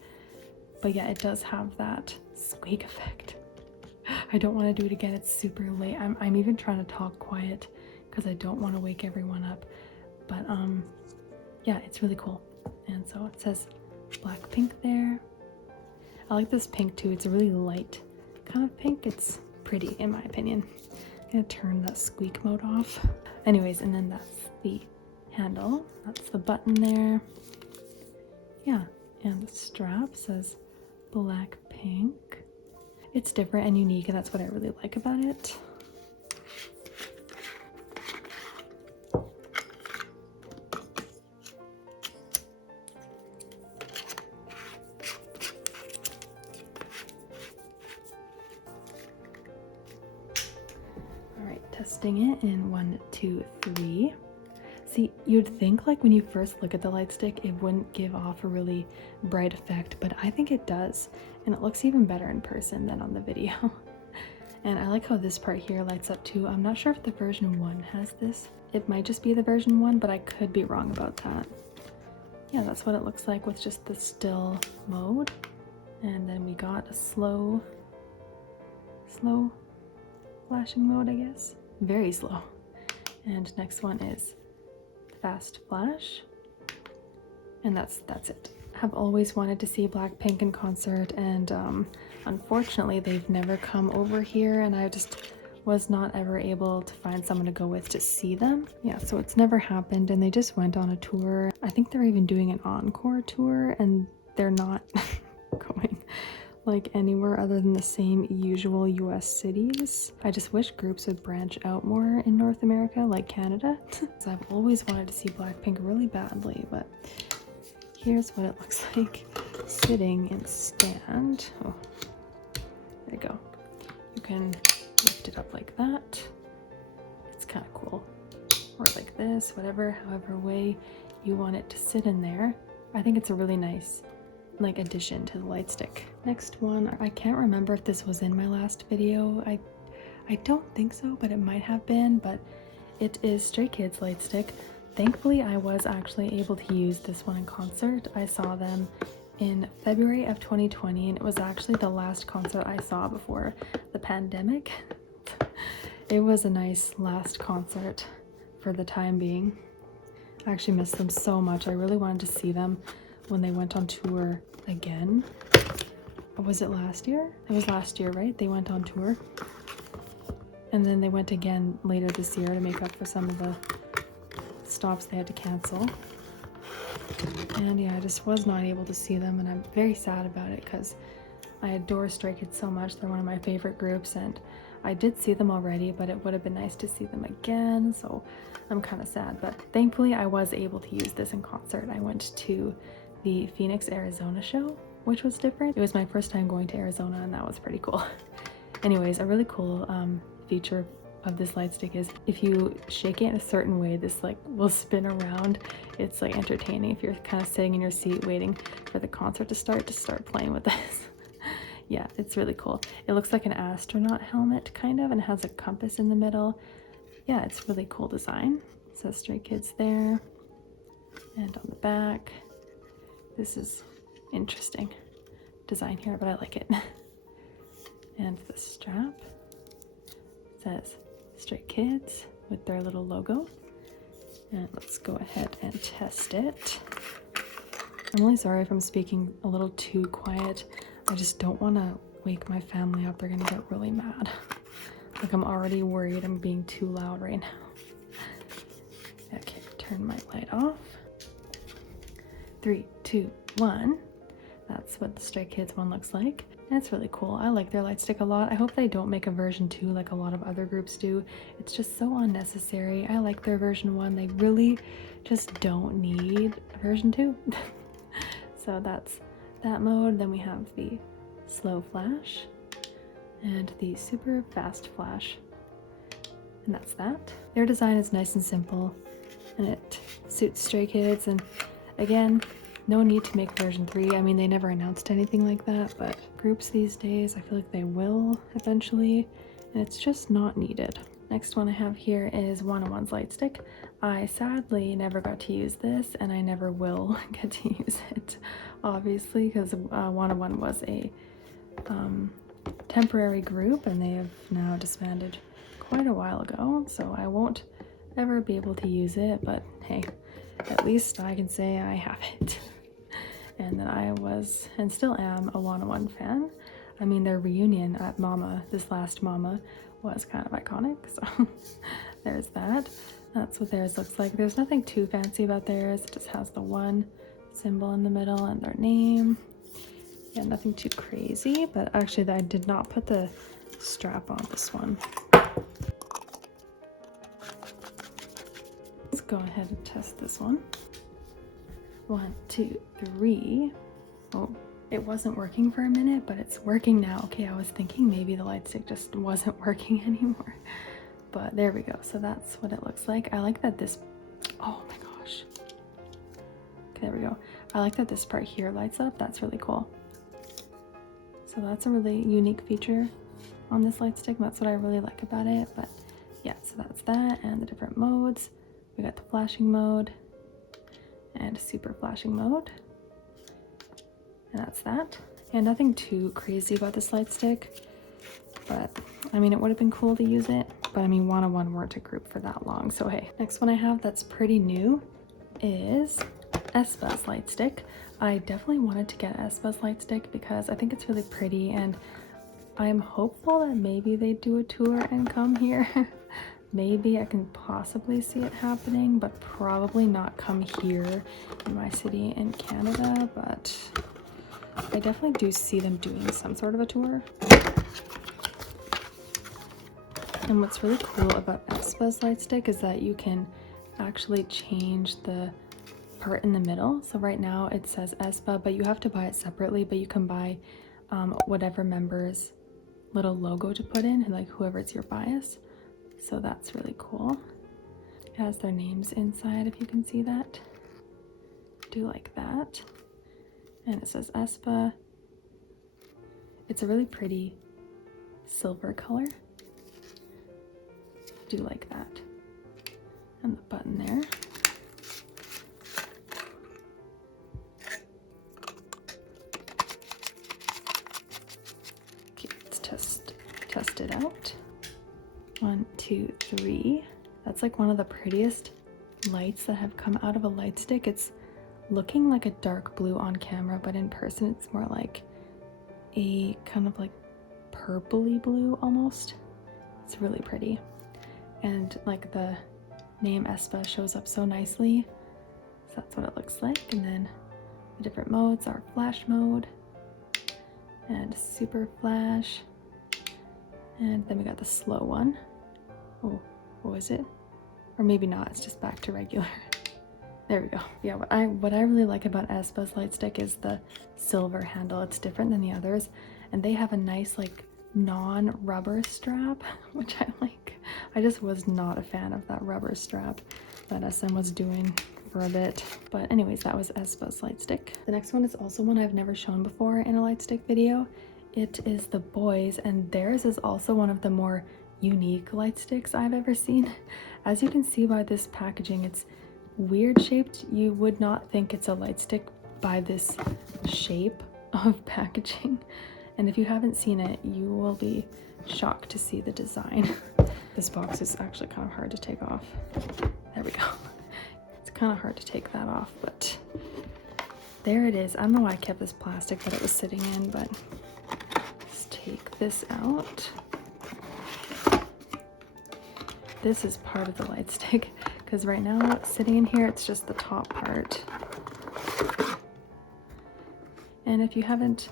But yeah, it does have that squeak effect. I don't want to do it again. It's super late. I'm even trying to talk quiet because I don't want to wake everyone up. But yeah, it's really cool. And so it says Blackpink there. I like this pink too. It's a really light kind of pink. It's pretty in my opinion. I'm gonna turn that squeak mode off. Anyways, and then that's the handle. That's the button there. Yeah, and the strap says Blackpink. It's different and unique, and that's what I really like about it. Testing it in 1, 2, 3. See, you'd think like when you first look at the light stick, it wouldn't give off a really bright effect, but I think it does. And it looks even better in person than on the video. And I like how this part here lights up too. I'm not sure if the version 1 has this. It might just be the version 1, but I could be wrong about that. Yeah, that's what it looks like with just the still mode. And then we got a slow flashing mode, I guess. Very slow. And next one is fast flash. And that's it. I've always wanted to see Blackpink in concert, and unfortunately they've never come over here, and I just was not ever able to find someone to go with to see them. Yeah, so it's never happened, and they just went on a tour. I think they're even doing an encore tour, and they're not going like anywhere other than the same usual US cities. I just wish groups would branch out more in North America, like Canada. So I've always wanted to see Blackpink really badly, but here's what it looks like sitting in stand. Oh, there you go. You can lift it up like that. It's kind of cool. Or like this, however way you want it to sit in there. I think it's a really nice like addition to the light stick. Next one, I can't remember if this was in my last video. I don't think so, but it might have been, but it is Stray Kids light stick. Thankfully, I was actually able to use this one in concert. I saw them in February of 2020, and it was actually the last concert I saw before the pandemic. It was a nice last concert for the time being. I actually missed them so much. I really wanted to see them when they went on tour again. Or was it last year? It was last year, right? They went on tour. And then they went again later this year to make up for some of the stops they had to cancel. And yeah, I just was not able to see them, and I'm very sad about it because I adore Stray Kids so much. They're one of my favorite groups, and I did see them already, but it would have been nice to see them again, so I'm kind of sad. But thankfully I was able to use this in concert. I went to the Phoenix, Arizona show, which was different. It was my first time going to Arizona, and that was pretty cool. Anyways, a really cool feature of this light stick is if you shake it in a certain way, this like will spin around. It's like entertaining if you're kind of sitting in your seat waiting for the concert to start playing with this. Yeah, it's really cool. It looks like an astronaut helmet kind of, and it has a compass in the middle. Yeah, it's really cool design. It says Stray Kids there, and on the back, this is interesting design here, but I like it. And the strap says Stray Kids with their little logo. And let's go ahead and test it. I'm really sorry if I'm speaking a little too quiet. I just don't want to wake my family up. They're gonna get really mad. Like, I'm already worried I'm being too loud right now. Okay, turn my light off. 3, 2, 1. That's what the Stray Kids one looks like. And it's really cool. I like their Lightstick a lot. I hope they don't make a version 2 like a lot of other groups do. It's just so unnecessary. I like their version 1. They really just don't need a version 2. So that's that mode. Then we have the slow flash and the super fast flash. And that's that. Their design is nice and simple and it suits Stray Kids. And again, no need to make version 3. I mean, they never announced anything like that, but groups these days, I feel like they will eventually, and it's just not needed. Next one I have here is 101's Lightstick. I sadly never got to use this, and I never will get to use it, obviously, because 101 was a temporary group, and they have now disbanded quite a while ago, so I won't ever be able to use it, but hey, at least I can say I have it. And then I was, and still am, a 101 fan. I mean, their reunion at Mama, this last Mama, was kind of iconic, so there's that. That's what theirs looks like. There's nothing too fancy about theirs. It just has the one symbol in the middle and their name. Yeah, nothing too crazy, but actually I did not put the strap on this one. Let's go ahead and test this one. 1, 2, 3. Oh, it wasn't working for a minute, but it's working now. Okay, I was thinking maybe the Lightstick just wasn't working anymore, but there we go. So that's what it looks like. I like that this, oh my gosh. Okay, there we go. I like that this part here lights up. That's really cool. So that's a really unique feature on this Lightstick. That's what I really like about it. But yeah, so that's that, and the different modes. We got the flashing mode and super flashing mode, and that's that. And nothing too crazy about this Lightstick, but I mean, it would have been cool to use it, but I mean, 101 weren't a group for that long, so hey. Next one I have that's pretty new is Aespa's Lightstick. I definitely wanted to get Aespa's Lightstick because I think it's really pretty, and I'm hopeful that maybe they do a tour and come here. Maybe I can possibly see it happening, but probably not come here in my city in Canada, but I definitely do see them doing some sort of a tour. And what's really cool about Aespa's Lightstick is that you can actually change the part in the middle. So right now it says Aespa, but you have to buy it separately, but you can buy whatever member's little logo to put in, like whoever it's your bias. So that's really cool. It has their names inside, if you can see that. Do like that. And it says Aespa. It's a really pretty silver color. Do like that. And the button there. Okay, let's test it out. 1, 2, 3. That's like one of the prettiest lights that have come out of a Lightstick. It's looking like a dark blue on camera, but in person it's more like a kind of like purpley blue almost. It's really pretty. And like the name Aespa shows up so nicely. So that's what it looks like. And then the different modes are flash mode and super flash. And then we got the slow one. Oh, what was it? Or maybe not, it's just back to regular. There we go. Yeah, what I really like about Aespa's Lightstick is the silver handle. It's different than the others. And they have a nice like non-rubber strap, which I like. I just was not a fan of that rubber strap that SM was doing for a bit. But anyways, that was Aespa's Lightstick. The next one is also one I've never shown before in a Lightstick video. It is the Boyz, and theirs is also one of the more unique Lightsticks I've ever seen. As you can see by this packaging, it's weird shaped. You would not think it's a Lightstick by this shape of packaging. And if you haven't seen it, you will be shocked to see the design. This box is actually kind of hard to take off. There we go. It's kind of hard to take that off, but there it is. I don't know why I kept this plastic that it was sitting in, but let's take this out. This is part of the Lightstick, because right now sitting in here, it's just the top part. And if you haven't,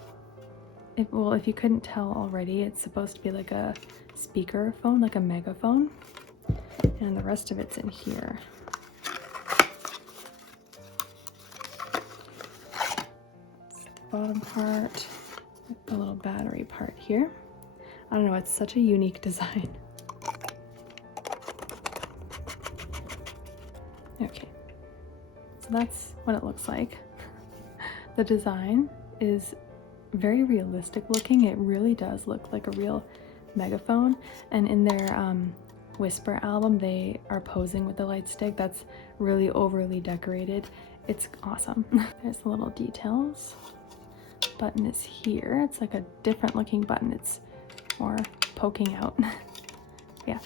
if you couldn't tell already, it's supposed to be like a speaker phone, like a megaphone. And the rest of it's in here. It's the bottom part, the little battery part here. I don't know, it's such a unique design. Okay, so that's what it looks like. The design is very realistic looking. It really does look like a real megaphone. And in their Whisper album, they are posing with the Lightstick. That's really overly decorated. It's awesome. There's the little details. Button is here. It's like a different looking button. It's more poking out. Yeah.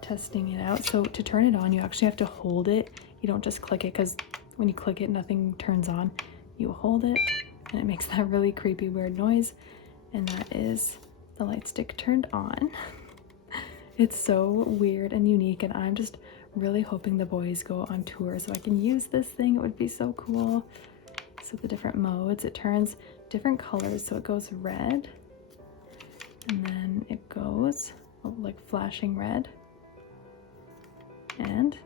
Testing it out. So to turn it on, you actually have to hold it. You don't just click it, because when you click it, nothing turns on. You hold it, and it makes that really creepy, weird noise. And that is the Lightstick turned on. It's so weird and unique, and I'm just really hoping the Boyz go on tour so I can use this thing. It would be so cool. So the different modes, it turns different colors. So it goes red, and then it goes like flashing red, and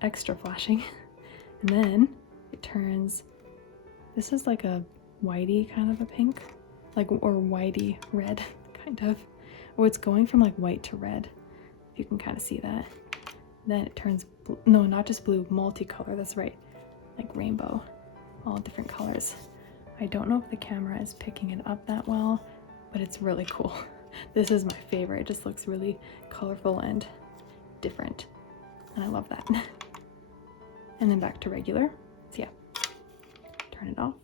extra flashing. And then it turns, this is like a whitey kind of a pink, like, or whitey red kind of. Oh, it's going from like white to red, if you can kind of see that. Then it turns blue, no, not just blue, multicolor, that's right, like rainbow, all different colors. I don't know if the camera is picking it up that well, but it's really cool. This is my favorite. It just looks really colorful and different, and I love that. And then back to regular. So yeah, turn it off.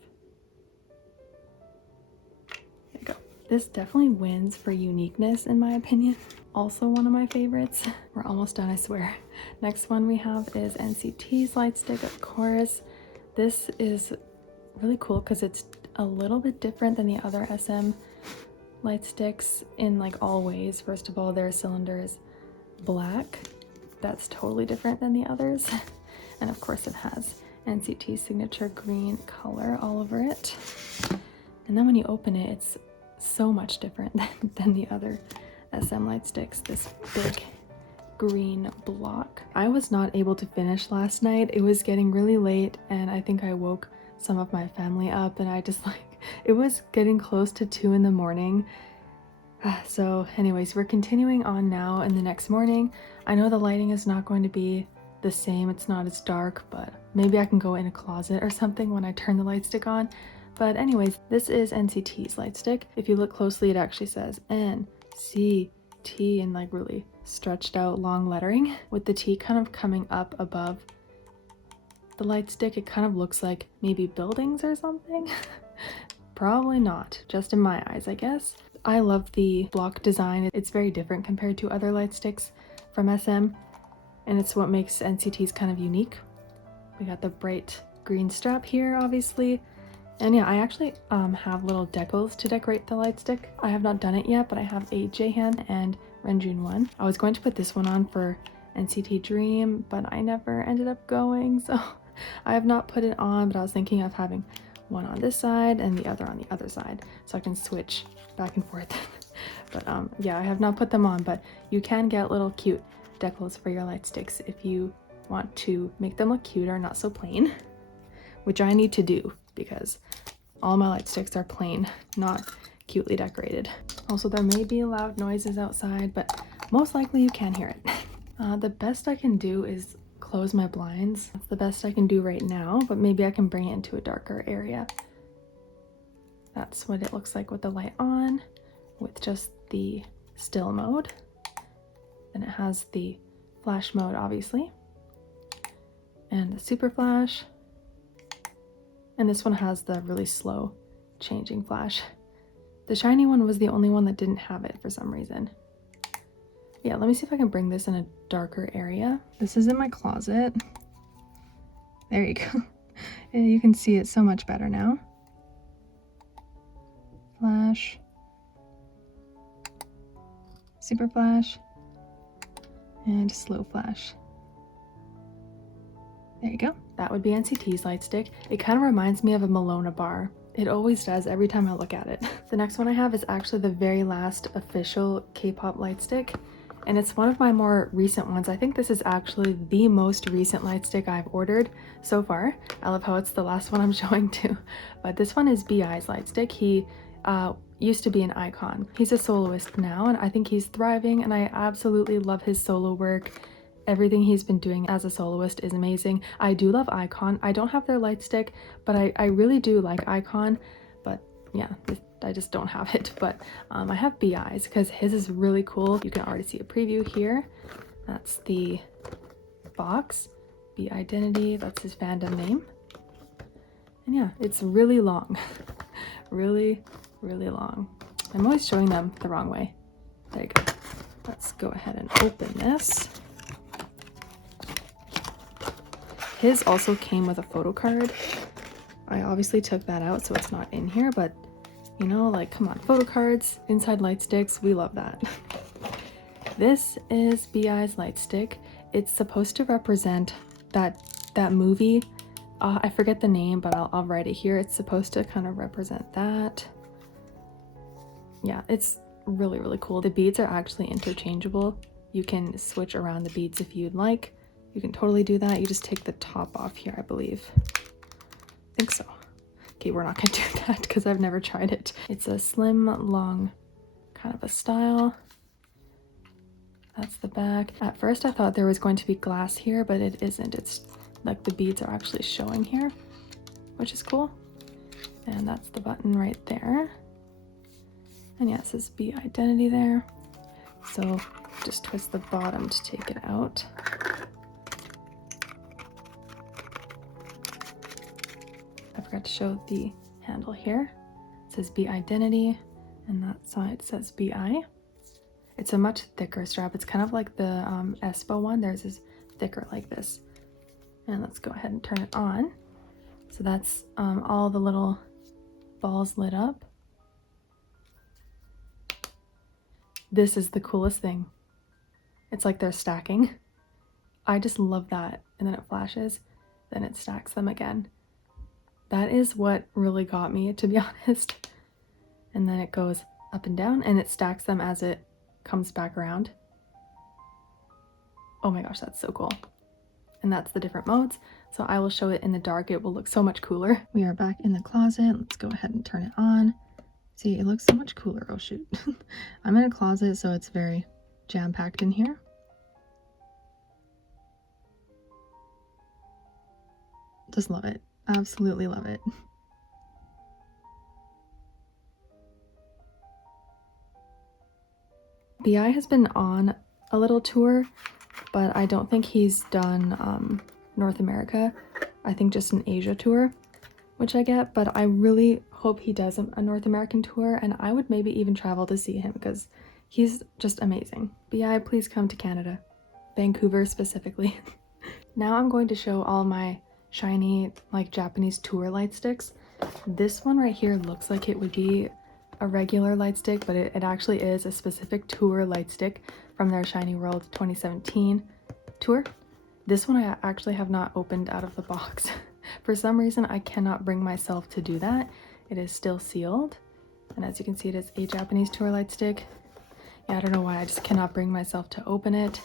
There you go. This definitely wins for uniqueness in my opinion. Also one of my favorites. We're almost done, I swear. Next one we have is NCT's Lightstick, of course. This is really cool because it's a little bit different than the other SM Lightsticks in like all ways. First of all, their cylinder is black. That's totally different than the others. And of course it has NCT's signature green color all over it. And then when you open it, it's so much different than the other SM Lightsticks. This big green block. I was not able to finish last night. It was getting really late, and I think I woke some of my family up, and I just like, it was getting close to 2 in the morning. So anyways, we're continuing on now in the next morning. I know the lighting is not going to be the same, it's not as dark, but maybe I can go in a closet or something when I turn the Lightstick on. But anyways, this is NCT's Lightstick. If you look closely, it actually says NCT in like really stretched out long lettering, with the T kind of coming up above the Lightstick. It kind of looks like maybe buildings or something. Probably not, just in my eyes, I guess. I love the block design. It's very different compared to other Lightsticks from SM, and it's what makes NCT's kind of unique. We got the bright green strap here, obviously. And yeah, I actually have little decals to decorate the Lightstick. I have not done it yet, but I have a Jaehan and Renjun one. I was going to put this one on for NCT Dream, but I never ended up going, so I have not put it on, but I was thinking of having one on this side and the other on the other side, so I can switch back and forth. But yeah, I have not put them on, but you can get little cute decals for your Lightsticks if you want to make them look cuter, not so plain, which I need to do because all my Lightsticks are plain, not cutely decorated. Also, there may be loud noises outside, but most likely you can hear it. The best I can do is close my blinds. That's the best I can do right now, but maybe I can bring it into a darker area. That's what it looks like with the light on, with just the still mode. Then it has the flash mode, obviously, and the super flash. And this one has the really slow changing flash. The shiny one was the only one that didn't have it for some reason. Yeah, let me see if I can bring this in a darker area. This is in my closet. There you go. Yeah, you can see it so much better now. Flash. Super flash. And slow flash. There you go. That would be NCT's Lightstick. It kind of reminds me of a Malona bar. It always does every time I look at it. The next one I have is actually the very last official Kpop Lightstick, and it's one of my more recent ones. I think this is actually the most recent Lightstick I've ordered so far. I love how it's the last one I'm showing too. But this one is B.I.'s Lightstick. He used to be an icon. He's a soloist now, and I think he's thriving, and I absolutely love his solo work. Everything he's been doing as a soloist is amazing. I do love iKON. I don't have their Lightstick, but I really do like iKON. But yeah, I just don't have it. But I have B.I.'s because his is really cool. You can already see a preview here. That's the box. B Identity, that's his fandom name. And yeah, it's really long. really long. I'm always showing them the wrong way. There you go. Let's go ahead and open this. His also came with a photo card. I obviously took that out, so it's not in here, but you know, like, come on, photo cards inside Lightsticks, we love that. This is B.I.'s Lightstick. It's supposed to represent that movie. I forget the name, but I'll write it here. It's supposed to kind of represent that. Yeah, it's really cool. The beads are actually interchangeable. You can switch around the beads if you'd like. You can totally do that. You just take the top off here, I believe. I think so. Okay, we're not gonna do that because I've never tried it. It's a slim, long kind of a style. That's the back. At first I thought there was going to be glass here, but it isn't. It's like the beads are actually showing here, which is cool. And that's the button right there. And yeah, it says B Identity there. So just twist the bottom to take it out. I forgot to show the handle here. It says B Identity, and that side says BI. It's a much thicker strap. It's kind of like the Aespa one. Theirs is thicker like this. And let's go ahead and turn it on. So that's all the little balls lit up. This is the coolest thing. It's like they're stacking. I just love that. And then it flashes, then it stacks them again. That is what really got me, to be honest. And then it goes up and down, and it stacks them as it comes back around. Oh my gosh, that's so cool. And that's the different modes. So I will show it in the dark. It will look so much cooler. We are back in the closet. Let's go ahead and turn it on. See, it looks so much cooler. Oh shoot. I'm in a closet, so it's very jam-packed in here. Just love it. Absolutely love it. B.I. has been on a little tour, but I don't think he's done North America. I think just an Asia tour, which I get, but I really hope he does a North American tour, and I would maybe even travel to see him because he's just amazing. B.I., please come to Canada. Vancouver specifically. Now I'm going to show all my Shinee, like, Japanese tour Lightsticks. This one right here looks like it would be a regular Lightstick, but it actually is a specific tour Lightstick from their Shinee World 2017 tour. This one I actually have not opened out of the box. For some reason, I cannot bring myself to do that. It is still sealed. And as you can see, it is a Japanese tour Lightstick. Yeah, I don't know why, I just cannot bring myself to open it.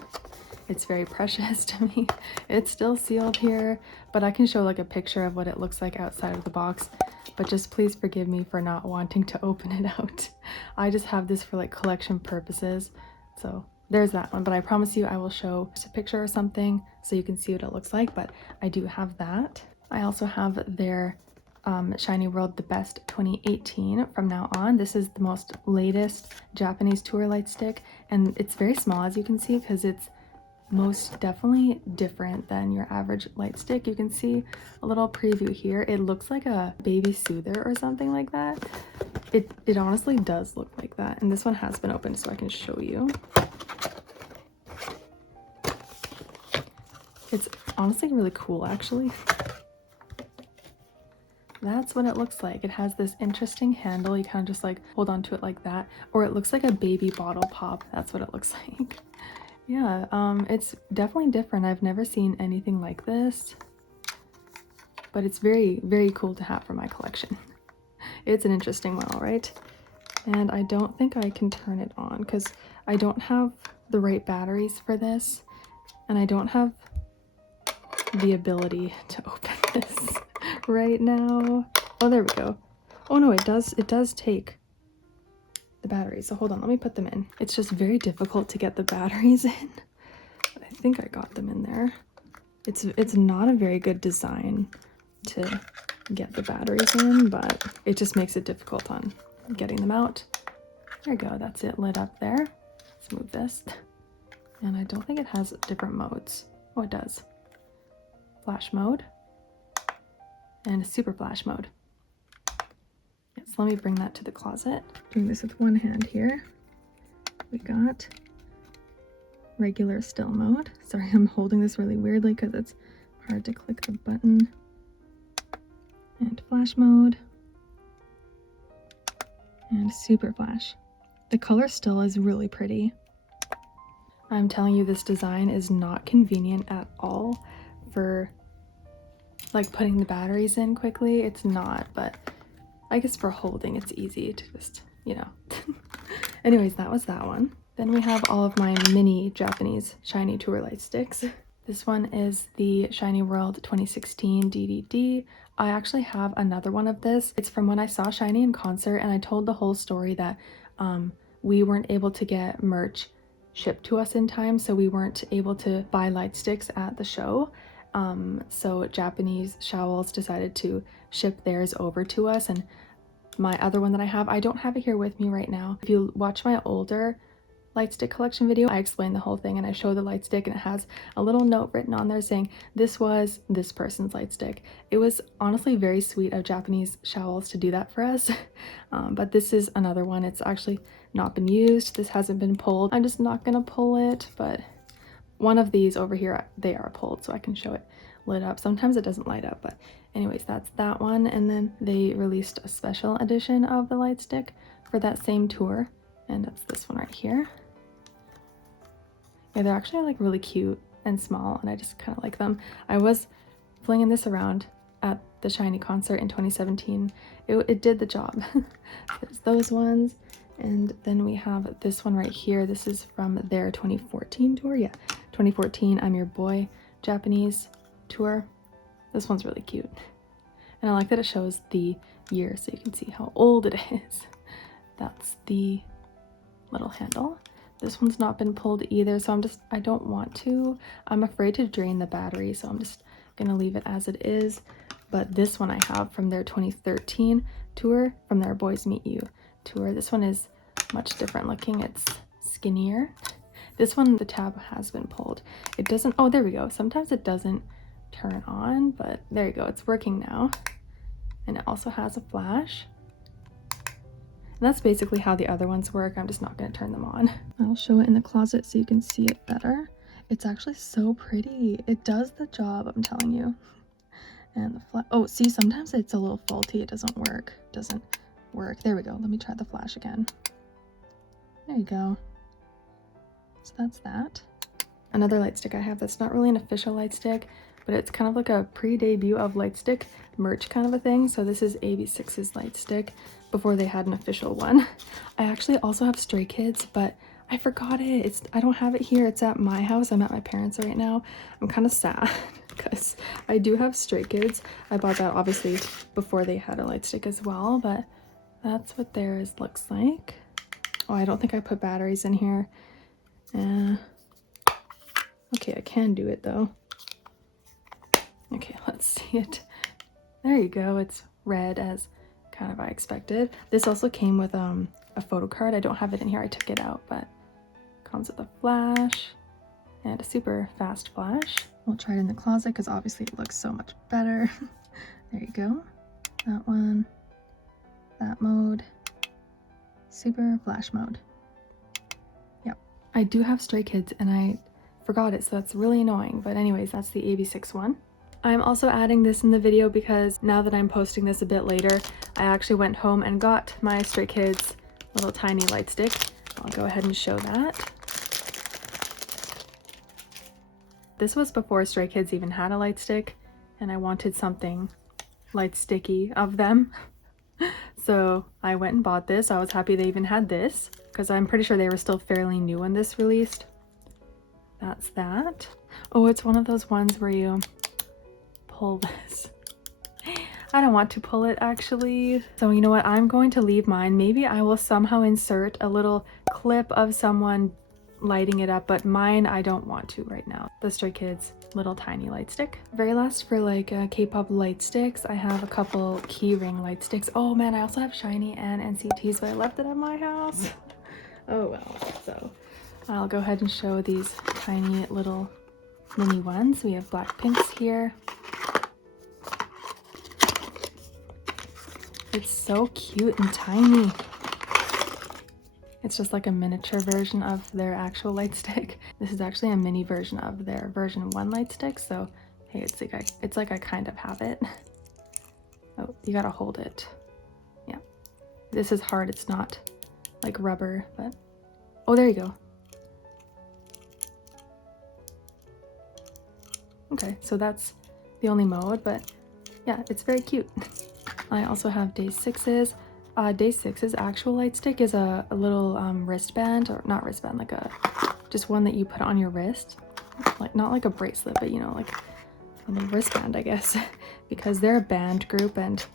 It's very precious to me. It's still sealed here, but I can show like a picture of what it looks like outside of the box. But just please forgive me for not wanting to open it out. I just have this for like collection purposes. So there's that one, but I promise you I will show just a picture or something so you can see what it looks like, but I do have that. I also have their Shinee World The Best 2018 from now on. This is the most latest Japanese tour Lightstick, and it's very small as you can see because it's most definitely different than your average Lightstick. You can see a little preview here. It looks like a baby soother or something like that. It honestly does look like that, and this one has been opened so I can show you. It's honestly really cool actually. That's what it looks like. It has this interesting handle. You kind of just like hold on to it like that, or it looks like a baby bottle pop. That's what it looks like. Yeah, it's definitely different. I've never seen anything like this. but it's very, very cool to have for my collection. It's an interesting one, all right? And I don't think I can turn it on because I don't have the right batteries for this, and I don't have the ability to open this right now. Oh, there we go. Oh no, it does take the batteries. So hold on, let me put them in. It's just very difficult to get the batteries in. But I think I got them in there. It's not a very good design to get the batteries in, but it just makes it difficult on getting them out. There you go, that's it lit up there. Let's move this. And I don't think it has different modes. Oh, it does. Flash mode and super flash mode. Yes, let me bring that to the closet. Doing this with one hand here. We got regular still mode. Sorry, I'm holding this really weirdly because it's hard to click the button. And flash mode. And super flash. The color still is really pretty. I'm telling you, this design is not convenient at all for like putting the batteries in quickly. It's not, but I guess for holding it's easy to just, you know. Anyways, that was that one. Then we have all of my mini Japanese Shinee Tour light sticks. This one is the Shinee World 2016 DDD. I actually have another one of this. It's from when I saw Shinee in concert, and I told the whole story that we weren't able to get merch shipped to us in time, so we weren't able to buy light sticks at the show. So Japanese Showels decided to ship theirs over to us, and my other one that I have, I don't have it here with me right now. If you watch my older light stick collection video, I explain the whole thing and I show the light stick, and it has a little note written on there saying this was this person's light stick. It was honestly very sweet of Japanese Showels to do that for us. But this is another one. It's actually not been used. This hasn't been pulled. I'm just not gonna pull it, but one of these over here, they are pulled, so I can show it lit up. Sometimes it doesn't light up, but anyways, that's that one. And then they released a special edition of the light stick for that same tour, and that's this one right here. Yeah, they're actually like really cute and small, and I just kind of like them. I was flinging this around at the Shinee concert in 2017. It did the job. There's those ones, and then we have this one right here. This is from their 2014 tour. Yeah, 2014 I'm Your Boy Japanese tour. This one's really cute, and I like that it shows the year so you can see how old it is. That's the little handle. This one's not been pulled either, so I don't want to. I'm afraid to drain the battery, so I'm just gonna leave it as it is. But this one I have from their 2013 tour, from their Boys Meet You tour. This one is much different looking. It's skinnier. This one, the tab has been pulled. It doesn't, oh, there we go. Sometimes it doesn't turn on, but there you go. It's working now. And it also has a flash. And that's basically how the other ones work. I'm just not going to turn them on. I'll show it in the closet so you can see it better. It's actually so pretty. It does the job, I'm telling you. And the flash, oh, see, sometimes it's a little faulty. It doesn't work. There we go. Let me try the flash again. There you go. So that's that. Another light stick I have that's not really an official light stick, but it's kind of like a pre-debut of light stick merch kind of a thing. So this is AB6IX's light stick before they had an official one. I actually also have Stray Kids, but I forgot it. I don't have it here. It's at my house. I'm at my parents' right now. I'm kind of sad because I do have Stray Kids. I bought that obviously before they had a light stick as well, but that's what theirs looks like. Oh, I don't think I put batteries in here. Okay, I can do it though. Okay, let's see it. There you go. It's red as kind of I expected. This also came with a photo card. I don't have it in here. I took it out, but comes with a flash and a super fast flash. We'll try it in the closet because obviously it looks so much better. There you go. That one. That mode. Super flash mode. Yep. I do have Stray Kids and I forgot it, so that's really annoying. But anyways, that's the AB6 one. I'm also adding this in the video because now that I'm posting this a bit later, I actually went home and got my Stray Kids little tiny light stick. I'll go ahead and show that. This was before Stray Kids even had a light stick, and I wanted something light sticky of them. So I went and bought this. I was happy they even had this because I'm pretty sure they were still fairly new when this released. That's that. Oh, it's one of those ones where you pull this. I don't want to pull it actually. So you know what? I'm going to leave mine. Maybe I will somehow insert a little clip of someone lighting it up, but mine I don't want to right now. The Stray Kids little tiny light stick. Very last for like K-pop light sticks, I have a couple keyring light sticks. Oh man, I also have Shinee and NCTs, but I left it at my house. Oh well. So I'll go ahead and show these tiny little mini ones. We have Blackpinks here. It's so cute and tiny. It's just like a miniature version of their actual light stick. This is actually a mini version of their version 1 light stick, so hey, it's like I kind of have it. Oh, you gotta hold it. Yeah. This is hard, it's not like rubber, but oh, there you go. Okay, so that's the only mode, but yeah, it's very cute. I also have Day 6's. Day 6's actual light stick is a little wristband, or not wristband, like just one that you put on your wrist. Like not like a bracelet, but you know, like a little wristband, I guess. Because they're a band group, and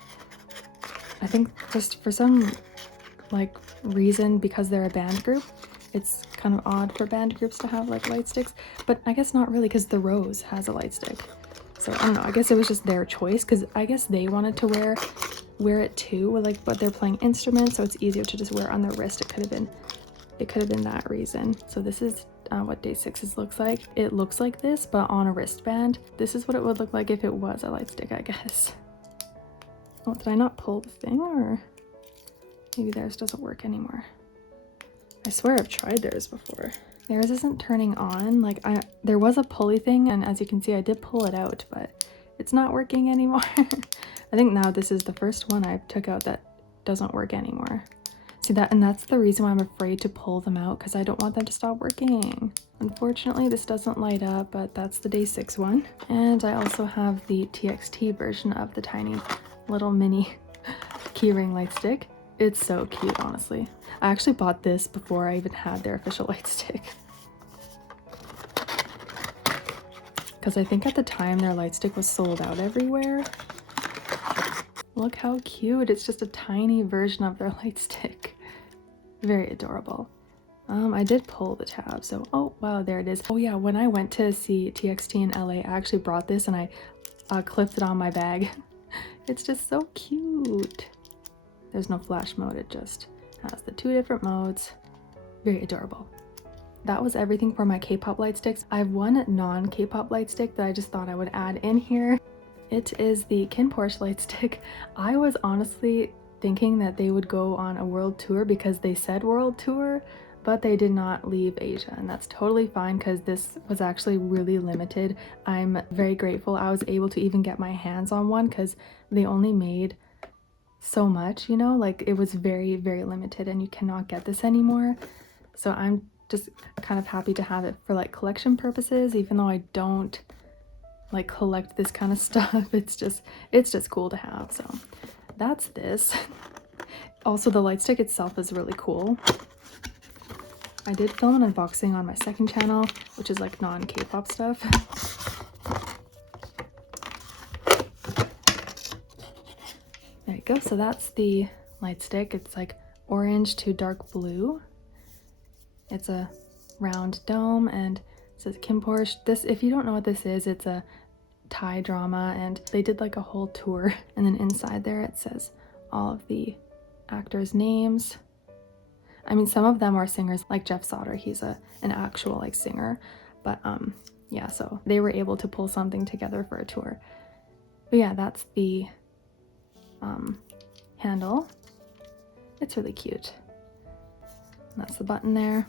I think just for some like reason, because they're a band group, it's kind of odd for band groups to have like light sticks, but I guess not really, because the Rose has a light stick. So I don't know, I guess it was just their choice, because I guess they wanted to wear it too, like, but they're playing instruments, so it's easier to just wear on their wrist. It could have been that reason. So this is what Day 6's looks like. It looks like this, but on a wristband. This is what it would look like if it was a light stick, I guess. Oh, did I not pull the thing, or maybe theirs doesn't work anymore? I swear I've tried theirs before. Theirs isn't turning on. Like there was a pulley thing, and as you can see, I did pull it out, but it's not working anymore. I think now this is the first one I took out that doesn't work anymore. See that, and that's the reason why I'm afraid to pull them out, because I don't want them to stop working. Unfortunately, this doesn't light up, but that's the Day 6 one. And I also have the TXT version of the tiny little mini keyring light stick. It's so cute, honestly. I actually bought this before I even had their official light stick. Because I think at the time their light stick was sold out everywhere. Look how cute. It's just a tiny version of their light stick. Very adorable. I did pull the tab, so oh wow, there it is. Oh yeah, when I went to see TXT in LA, I actually brought this and I clipped it on my bag. It's just so cute. There's no flash mode, it just has the 2 different modes. Very adorable. That was everything for my K-pop light sticks. I have one non-K-pop light stick that I just thought I would add in here. It is the KinnPorsche light stick. I was honestly thinking that they would go on a world tour because they said world tour, but they did not leave Asia, and that's totally fine because this was actually really limited. I'm very grateful I was able to even get my hands on one because they only made so much, you know, like it was very, very limited and you cannot get this anymore. So I'm just kind of happy to have it for like collection purposes, even though I don't like collect this kind of stuff. It's just cool to have. So that's this. Also, the light stick itself is really cool. I did film an unboxing on my second channel, which is like non-K-pop stuff. There you go. So that's the light stick. It's like orange to dark blue. It's a round dome and it says KinnPorsche. This, if you don't know what this is, it's a Thai drama and they did like a whole tour, and then inside there it says all of the actors' names. I mean, some of them are singers, like Jeff Sauter, he's an actual like singer, but yeah, so they were able to pull something together for a tour. But yeah, that's the handle. It's really cute. And that's the button there.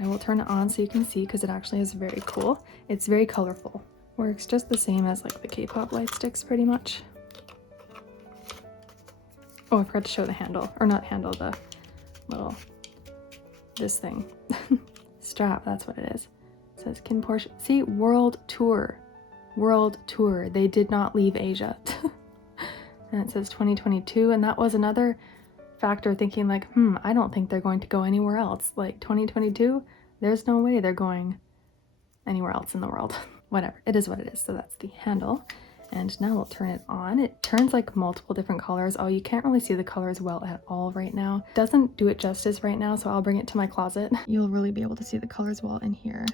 I will turn it on so you can see, because it actually is very cool. It's very colorful. Works just the same as like the K-pop light sticks pretty much. Oh, I forgot to show the handle, or not handle, the little, this thing. Strap, that's what it is. It says KinnPorsche. See, world tour. World tour. They did not leave Asia. and it says 2022, and that was another factor thinking like, I don't think they're going to go anywhere else. Like 2022, there's no way they're going anywhere else in the world. Whatever, it is what it is. So that's the handle. And now we'll turn it on. It turns like multiple different colors. Oh, you can't really see the colors well at all right now. Doesn't do it justice right now, so I'll bring it to my closet. You'll really be able to see the colors well in here.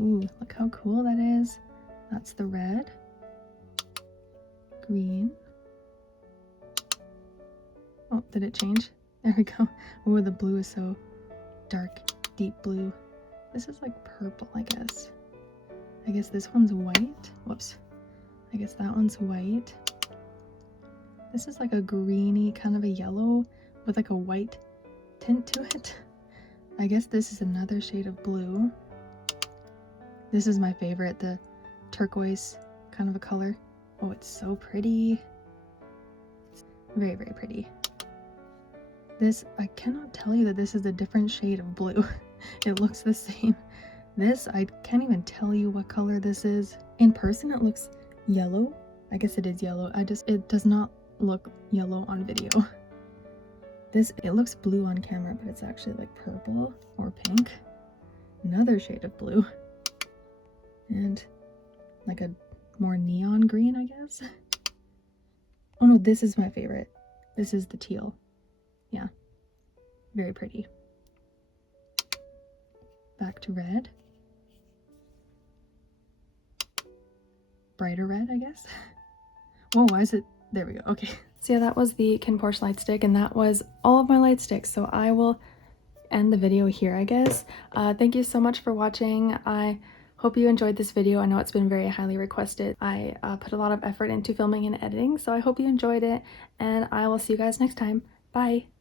Ooh, look how cool that is. That's the red, green. Oh, did it change? There we go. Ooh, the blue is so dark, deep blue. This is like purple, I guess. I guess this one's white. Whoops. I guess that one's white. This is like a greeny, kind of a yellow with like a white tint to it. I guess this is another shade of blue. This is my favorite, the turquoise kind of a color. Oh, it's so pretty. It's very, very pretty. This, I cannot tell you that this is a different shade of blue. It looks the same. This, I can't even tell you what color this is. In person, it looks yellow. I guess it is yellow. It does not look yellow on video. This, it looks blue on camera, but it's actually like purple or pink. Another shade of blue. And like a more neon green, I guess. Oh no, this is my favorite. This is the teal. Yeah, very pretty. Back to red. Brighter red, I guess. Whoa, why is it? There we go. Okay. So yeah, that was the KinnPorsche light stick, and that was all of my light sticks. So I will end the video here, I guess. Thank you so much for watching. I hope you enjoyed this video. I know it's been very highly requested. I put a lot of effort into filming and editing, so I hope you enjoyed it, and I will see you guys next time. Bye.